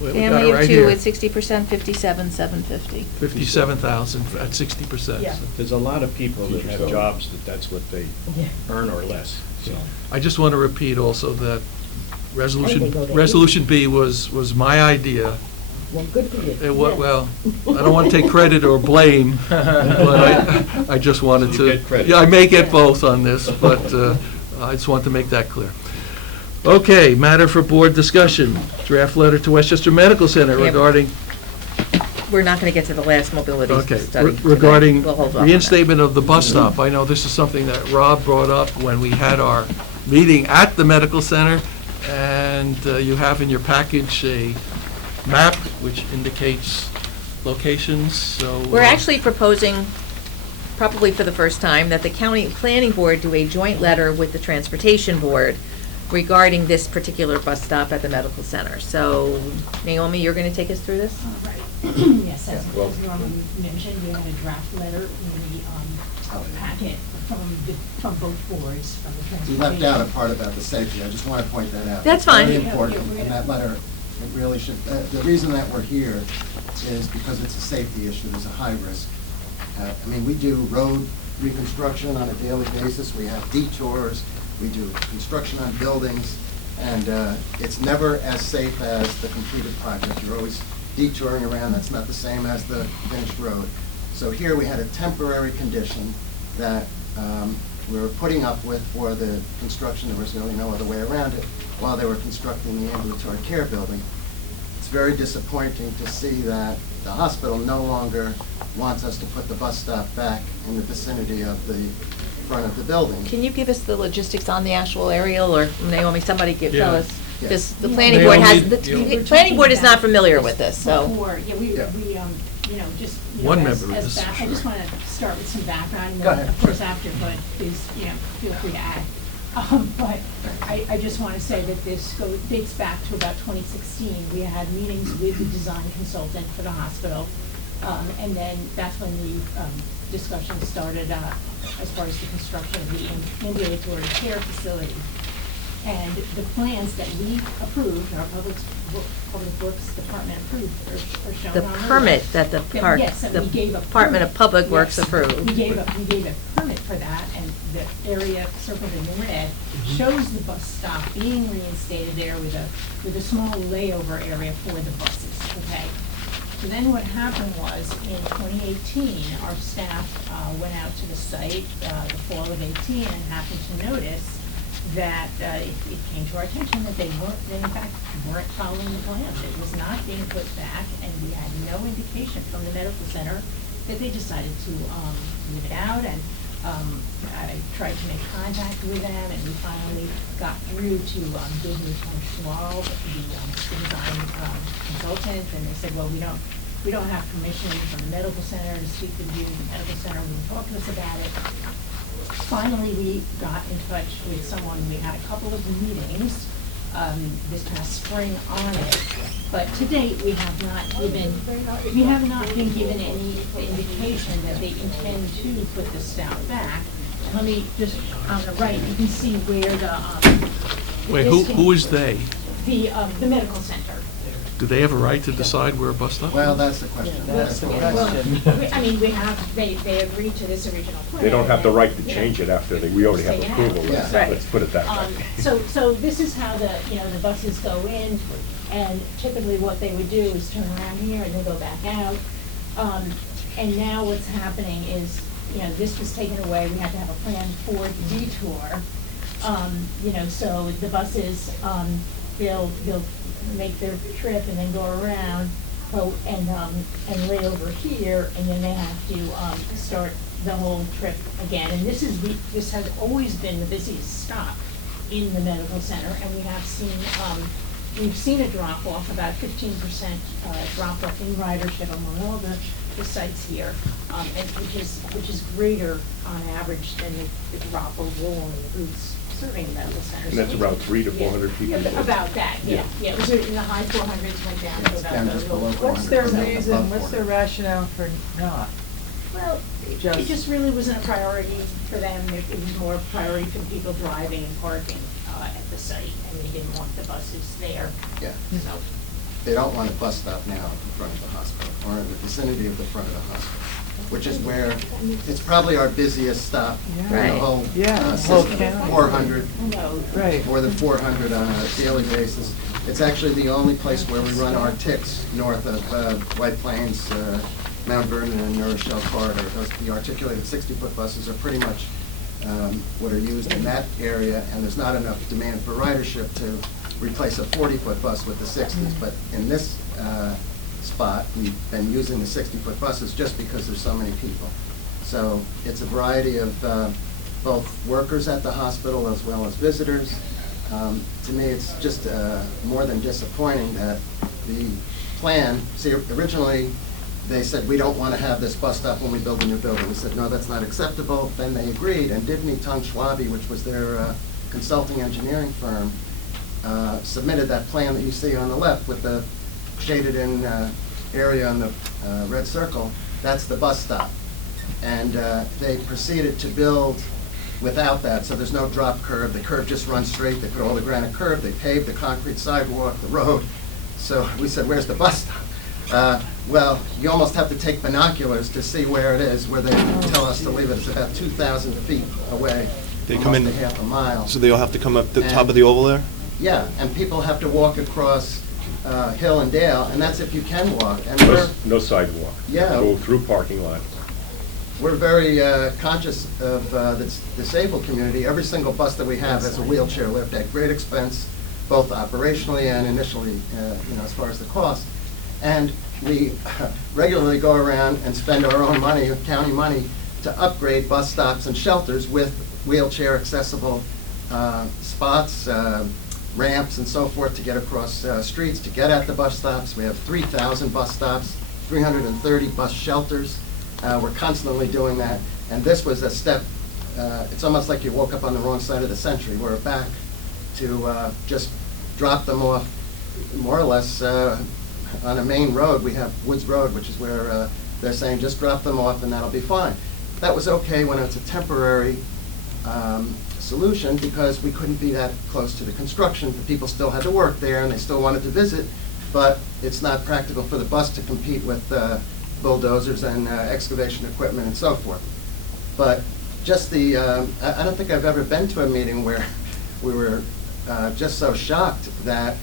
we got it Family right of two here. with 60%, 57,750. 57,000 at 60%. Yeah. There's a lot of people that Teach have yourself. jobs that's what they earn or less, so. I just want to repeat also that And they go to Resolution B was my idea. Well, good for you. Well, I don't want to take credit or blame, but I just wanted You to. get credit. Yeah, I may get both on this, but I just want to make that clear. Okay, matter for board discussion. Draft letter to Westchester Medical Center Yeah. regarding, We're not going to get to the last mobility okay, study today. regarding We'll hold off on that. reinstatement of the bus stop. I know this is something that Rob brought up when we had our meeting at the medical center, and you have in your package a map which indicates locations, so. We're actually proposing, probably for the first time, that the county planning board do a joint letter with the transportation board regarding this particular bus stop at the medical center. So Naomi, you're going to take us through this? Yes, as well- Norman mentioned, we had a draft letter in the packet from both boards, from the You transportation. left out a part about the safety, I just want to point that out. That's fine. It's very important, and that letter, it really should, the reason that we're here is because it's a safety issue, there's a high risk. I mean, we do road reconstruction on a daily basis, we have detours, we do construction on buildings, and it's never as safe as the completed project. You're always detouring around, that's not the same as the finished road. So here we had a temporary condition that we were putting up with for the construction. There was really no other way around it while they were constructing the ambulatory care building. It's very disappointing to see that the hospital no longer wants us to put the bus stop back in the vicinity of the front of the building. Can you give us the logistics on the actual aerial, or Naomi, somebody tell Yeah. us? Because the Yeah. planning board has, Naomi, the you- planning board is not familiar with this, so. Before, we, you know, just, you know, One as member is, back, I just want to start with some background, and Go then, ahead. of course, after, but please, you know, feel free to add. But I just want to say that this dates back to about 2016. We had meetings with the design consultant for the hospital, and then that's when the discussion started as far as the construction of the ambulatory care facility. And the plans that we approved, our Public Works Department approved, are shown The on the permit list. that the park, Yes, that the we gave a Department of permit. Public Works Yes, approved. We gave a permit for that, and the area circled in red shows the bus stop being reinstated there with a small layover area for the buses, okay? So then what happened was, in 2018, our staff went out to the site, the fall of 18, and happened to notice that it came to our attention that they in fact, weren't following the plans. It was not being put back, and we had no indication from the medical center that they decided to leave it out. And I tried to make contact with them, and we finally got through to Disney Schwab, the design consultant, and they said, well, we don't have permission from the medical center to speak with you. The medical center wouldn't talk to us about it. Finally, we got in touch with someone. We had a couple of meetings this past spring on it, but to date, we have not been given any indication that they intend to put the stop back. Let me just, on the right, you can see where the, Wait, who is they? The medical center. Do they have a right to decide where a bus stop is? Well, that's the question. That's the question. I mean, they agreed to this original plan. They don't have the right to Yeah. change it after we already have Say yeah. approval. Yeah. Let's put it that way. So this is how the buses go in, and typically what they would do is turn around here and then go back out. And now what's happening is, this was taken away, we had to have a plan for the detour. So the buses, they'll make their trip and then go around, and lay over here, and then they have to start the whole trip again. And this has always been the busiest stop in the medical center, and we've seen a drop off, about 15% drop off in ridership among all the sites here, and which is greater on average than the drop overall in the routes serving the medical center. And that's around 300 to 400 people. Yeah, about that, yeah. It was in the high 400s, went down to It's about down the just low. below What's 400, their above reason, 400. what's their rationale for not? Well, it just really wasn't a priority for them. It was more a priority for the people driving and parking at the site, and they didn't want the buses there. Yeah. So, They don't want a bus stop now in front of the hospital, or in the vicinity of the front of the hospital, which is where, it's probably our busiest stop in the Right. whole Yeah, system. county. 400, Right. more than 400 on a daily basis. It's actually the only place where we run our ticks north of White Plains, Mount Vernon, and New Rochelle corridor. The articulated 60-foot buses are pretty much what are used in that area, and there's not enough demand for ridership to replace a 40-foot bus with the 60s. But in this spot, we've been using the 60-foot buses just because there's so many people. So it's a variety of both workers at the hospital as well as visitors. To me, it's just more than disappointing that the plan, see, originally, they said, we don't want to have this bus stop when we build a new building. We said, no, that's not acceptable. Then they agreed, and Divney Tung Schwabi, which was their consulting engineering firm submitted that plan that you see on the left with the shaded in area on the red circle. That's the bus stop. And they proceeded to build without that, so there's no drop curb. The curb just runs straight. They put all the granite curb. They paved the concrete sidewalk, the road. So we said, where's the bus stop? Well, you almost have to take binoculars to see where it is, where they tell us to leave it. It's about 2,000 feet away, They come in, almost a half a mile. so they all have to come up the top of the oval there? Yeah, and people have to walk across hill and dale, and that's if you can walk. And No sidewalk. Yeah. Go through parking lot. we're very conscious of the disabled community. Every single bus that we have has a wheelchair lift at great expense, both operationally and initially, as far as the cost. And we regularly go around and spend our own money, county money, to upgrade bus stops and shelters with wheelchair accessible spots, ramps and so forth to get across streets, to get at the bus stops. We have 3,000 bus stops, 330 bus shelters. We're constantly doing that. And this was a step, it's almost like you woke up on the wrong side of the century. We're back to just drop them off more or less on a main road. We have Woods Road, which is where they're saying just drop them off and that'll be fine. That was okay when it's a temporary solution because we couldn't be that close to the construction. The people still had to work there and they still wanted to visit, but it's not practical for the bus to compete with bulldozers and excavation equipment and so forth. But just the, I don't think I've ever been to a meeting where we were just so shocked that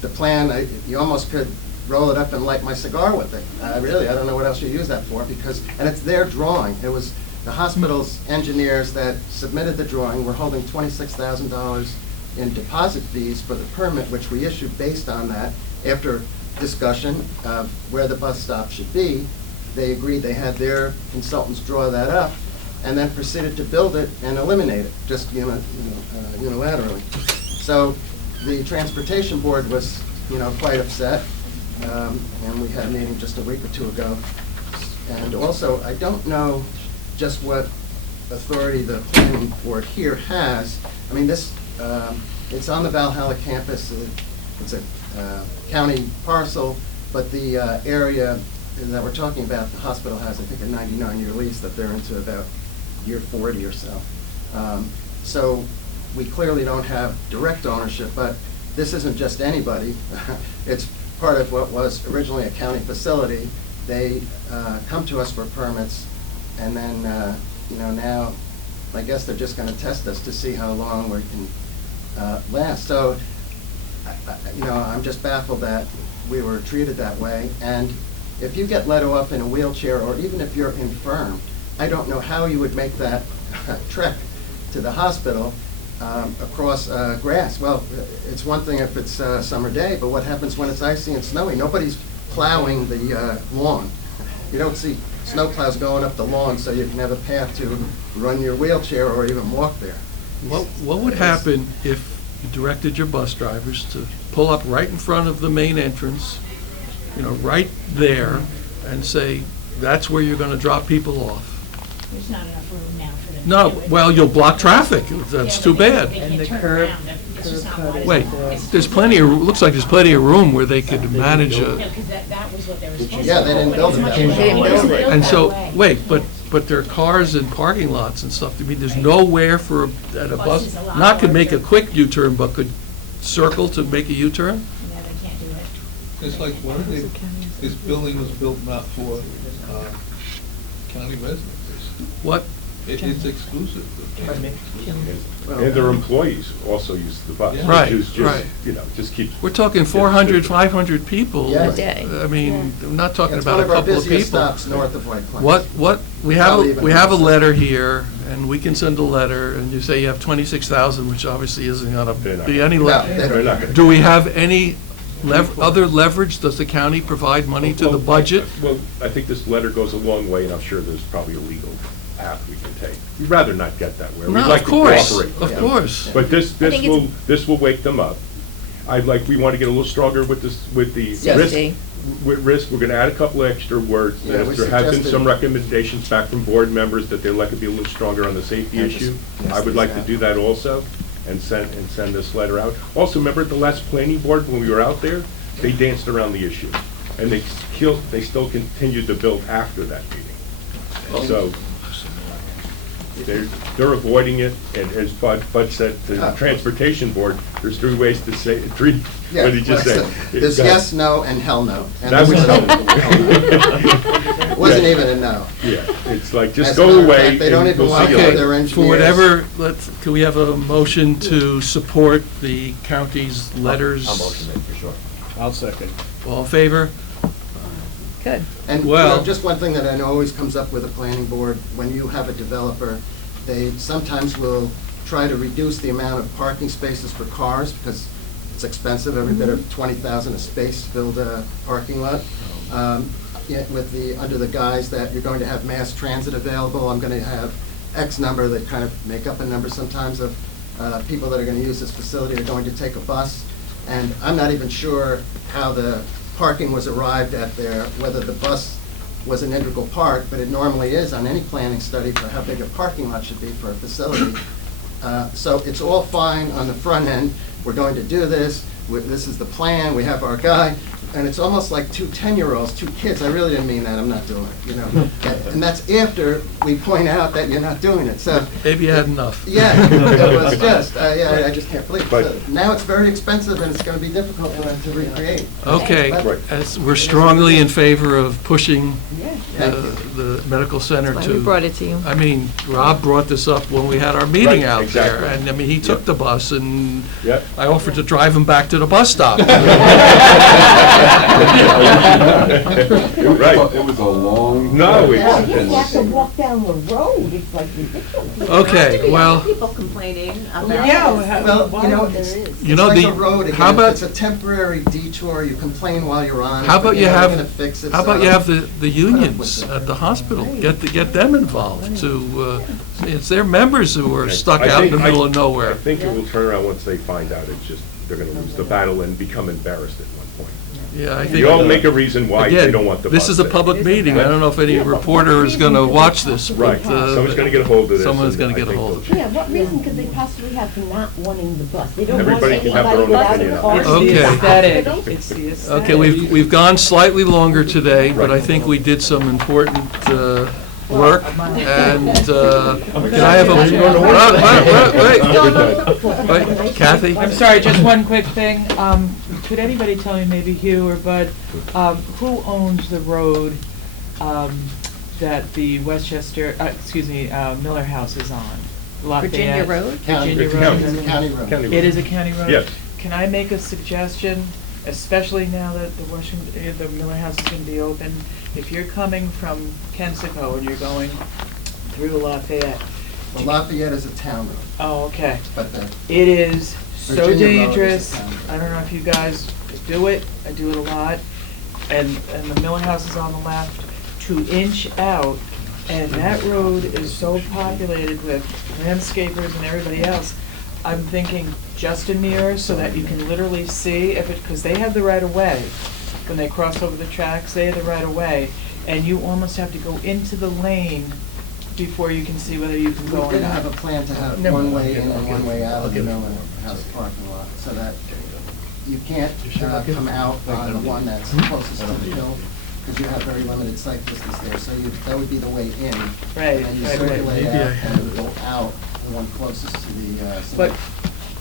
the plan, you almost could roll it up and light my cigar with it. Really, I don't know what else you use that for because, and it's their drawing. It was the hospital's engineers that submitted the drawing. We're holding $26,000 in deposit fees for the permit, which we issued based on that. After discussion of where the bus stop should be, they agreed. They had their consultants draw that up and then proceeded to build it and eliminate it, just unilaterally. So the transportation board was quite upset, and we had a meeting just a week or two ago. And also, I don't know just what authority the planning board here has. I mean, this, it's on the Valhalla campus. It's a county parcel, but the area that we're talking about, the hospital has, I think, a 99-year lease that they're into about year 40 or so. So we clearly don't have direct ownership, but this isn't just anybody. It's part of what was originally a county facility. They come to us for permits, and then, now I guess they're just going to test us to see how long we can last. So, I'm just baffled that we were treated that way. And if you get let off in a wheelchair, or even if you're infirm, I don't know how you would make that trek to the hospital across grass. Well, it's one thing if it's a summer day, but what happens when it's icy and snowy? Nobody's plowing the lawn. You don't see snow plows going up the lawn so you can have a path to run your wheelchair or even walk there. What would happen if you directed your bus drivers to pull up right in front of the main entrance, right there, and say, that's where you're going to drop people off? There's not enough room now for them. No, to do it. well, you'll block traffic. That's Yeah, too but they- bad. they And can't the turn curb- around. It's just not curb cut wide is Wait, enough. there's plenty of, looks like there's plenty of room where they could manage Yeah, a, because that was what they were supposed to do. Yeah, they didn't but build it's it much that way. more- They didn't it wasn't build it. built and that so, way. but there are cars in parking lots and stuff. I mean, there's nowhere for, that a bus, Buses allow not could make a larger- quick U-turn, but could circle to make a U-turn? Yeah, they can't do it. It's like, why did they, this building was built not for county residents. What? It's exclusive. And their employees also use the bus. Yeah. Right, Which is right. just, just keep. We're talking 400, 500 people. Yeah. A day. I mean, we're not talking It's about one a of our couple of busiest people. stops north of White Plains. We Probably even have a more so. letter here, and we can send a letter, and you say you have 26,000, which obviously isn't gonna They're not be gonna- any No, leverage. They're not gonna. Do we have any other leverage? Does the county provide money to the budget? Well, I think this letter goes a long way, and I'm sure there's probably a legal path we can take. We'd rather not get that way. We'd No, like of to course, cooperate with of them. course. But this think it's- will wake them up. We want to get a little stronger with this, with the risk. Safety. With risk, we're going to add a couple extra words. Yeah, we There have been suggested- some recommendations back from board members that they'd like to be a little stronger on the safety Yeah, issue. just- I would like to yes, do that also. and send this letter out. Also, remember at the last planning board, when we were out there, they danced around the issue, and they still continued to build after that meeting. So, they're avoiding it, and as Bud said, the transportation board, there's three ways to say, Yeah, what did you say? There's yes, no, and hell no. And That this was- It wasn't even a no. Yeah, it's like, just As a go matter of away. fact, they don't and even we'll want see to you have later. their engineers. For whatever, can we have a motion to support the county's letters? I'll motion it, for sure. I'll second. All in favor? Good. And Well- just one thing that I know always comes up with a planning board, when you have a developer, they sometimes will try to reduce the amount of parking spaces for cars because it's expensive, every bit of 20,000 a space to build a parking lot. With under the guise that you're going to have mass transit available, I'm going to have X number that kind of make up a number sometimes of people that are going to use this facility are going to take a bus. And I'm not even sure how the parking was arrived at there, whether the bus was an integral part, but it normally is on any planning study for how big a parking lot should be for a facility. So it's all fine on the front end. We're going to do this. This is the plan. We have our guy. And it's almost like two 10-year-olds, two kids. I really didn't mean that. I'm not doing it, you know. And that's after we point out that you're not doing it. So Maybe you had enough. yeah, it was just, I just can't believe it. But- So now it's very expensive and it's going to be difficult to recreate. Okay, But- as we're strongly in favor of pushing Thank you. the medical center That's to. why we brought it to you. I mean, Rob brought this up when we had our meeting Right, out exactly. there, and I mean, he took the bus, and Yep. I offered to drive him back to the bus stop. Right. It was a long. No, You have it's, to walk down the road, it's like ridiculous. Okay, well, People complaining about Well, you know, it's You know, like the- a road again. how about- It's a temporary detour. You complain while you're on it. how but about you you're have, gonna fix it, how so about you I have don't- the unions at the hospital, get them involved to, it's their members who are stuck I out in think- the middle of I nowhere. think it will turn around once they find out it's just, they're gonna lose the battle and become embarrassed at one point. Yeah, I think. You all make a reason why they Again, don't want the bus this is a there. public meeting. I don't know if any reporter is going to watch this. but, Right, someone's gonna get a hold of this. Someone's and going I to get a think hold of they'll it. Yeah, what reason could they possibly have for not wanting the bus? They don't want Everybody can have their anybody own without opinion a on car. it. It's the to aesthetic. stop it. It's the aesthetic. Okay, we've gone slightly longer today, but I think we did some important work, and can I have a, wait, Kathy? I'm sorry, just one quick thing. Could anybody tell me, maybe Hugh or Bud, who owns the road that the Westchester, Miller House is on? Virginia Lafayette? Road? Virginia It's Road. county. It's a county road. County road. It is a county road? Yes. Can I make a suggestion, especially now that the Miller House is gonna be open? If you're coming from Kensico and you're going through Lafayette. Well, Lafayette is a town road, Oh, okay. but the It is so Virginia Road is a dangerous. town road. I don't know if you guys do it. I do it a lot. And the Miller House is on the left, to inch out. And that road is so populated with landscapers and everybody else. I'm thinking just a mirror so that you can literally see if it, because they have the right of way. When they cross over the tracks, they have the right of way. And you almost have to go into the lane before you can see whether you can go we or did not. have a plan to have Never one mind. way in and one way out of the Miller House parking lot, so that you can't come out on the one that's closest to the hill, because you have very limited sight distance there, so that would be the way in. Right, And then you right, right. circulate Maybe out I and go out, the one closest to the. But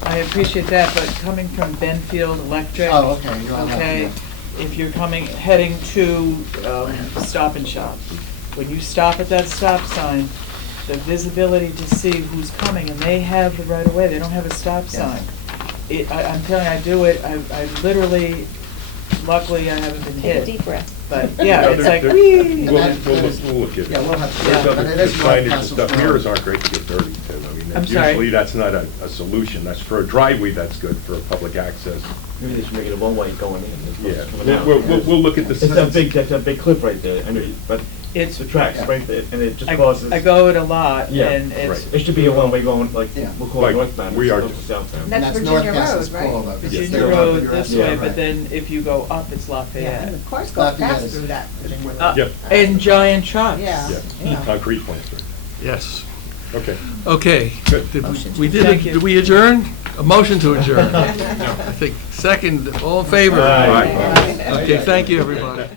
I appreciate that, but coming from Benfield Electric. Oh, okay, you're on okay, Lafayette. if you're heading to Stop and Shop, when you stop at that stop sign, the visibility to see who's coming, and they have the right of way, they don't have a stop sign. I'm telling you, I do it, I literally, luckily I haven't been Take a hit. deep breath. But, yeah, No, it's there- like, there- whee! We'll And that- we'll look at it. Yeah, we'll have to- There's yeah, other but it is North signage and Castle stuff. Road. Mirrors aren't great to get dirty, too. I mean, I'm sorry? usually that's not a solution. That's for a driveway, that's good for public access. Maybe they should make it a one-way going in. as opposed Yeah, to coming out. we'll look at the. That's a big cliff right there, but It's, the tracks, right there, and it just I causes. go it a lot, Yeah, and it's. right. It should be a one-way going, like, Yeah. we'll call it Like, northbound. we are as opposed to southbound. That's North Virginia Castle's Road, right? full of it. Virginia Yes, Road you're this absolutely way, right. but then if you go up, it's Yeah, Lafayette. and the cars go Lafayette fast is- through that. Yep. And giant trucks. Yeah. Yeah, concrete plants. Yes. Okay. Okay. Good. Did we adjourn? A motion to adjourn. I think second, all in favor? Aye. Okay, thank you, everybody.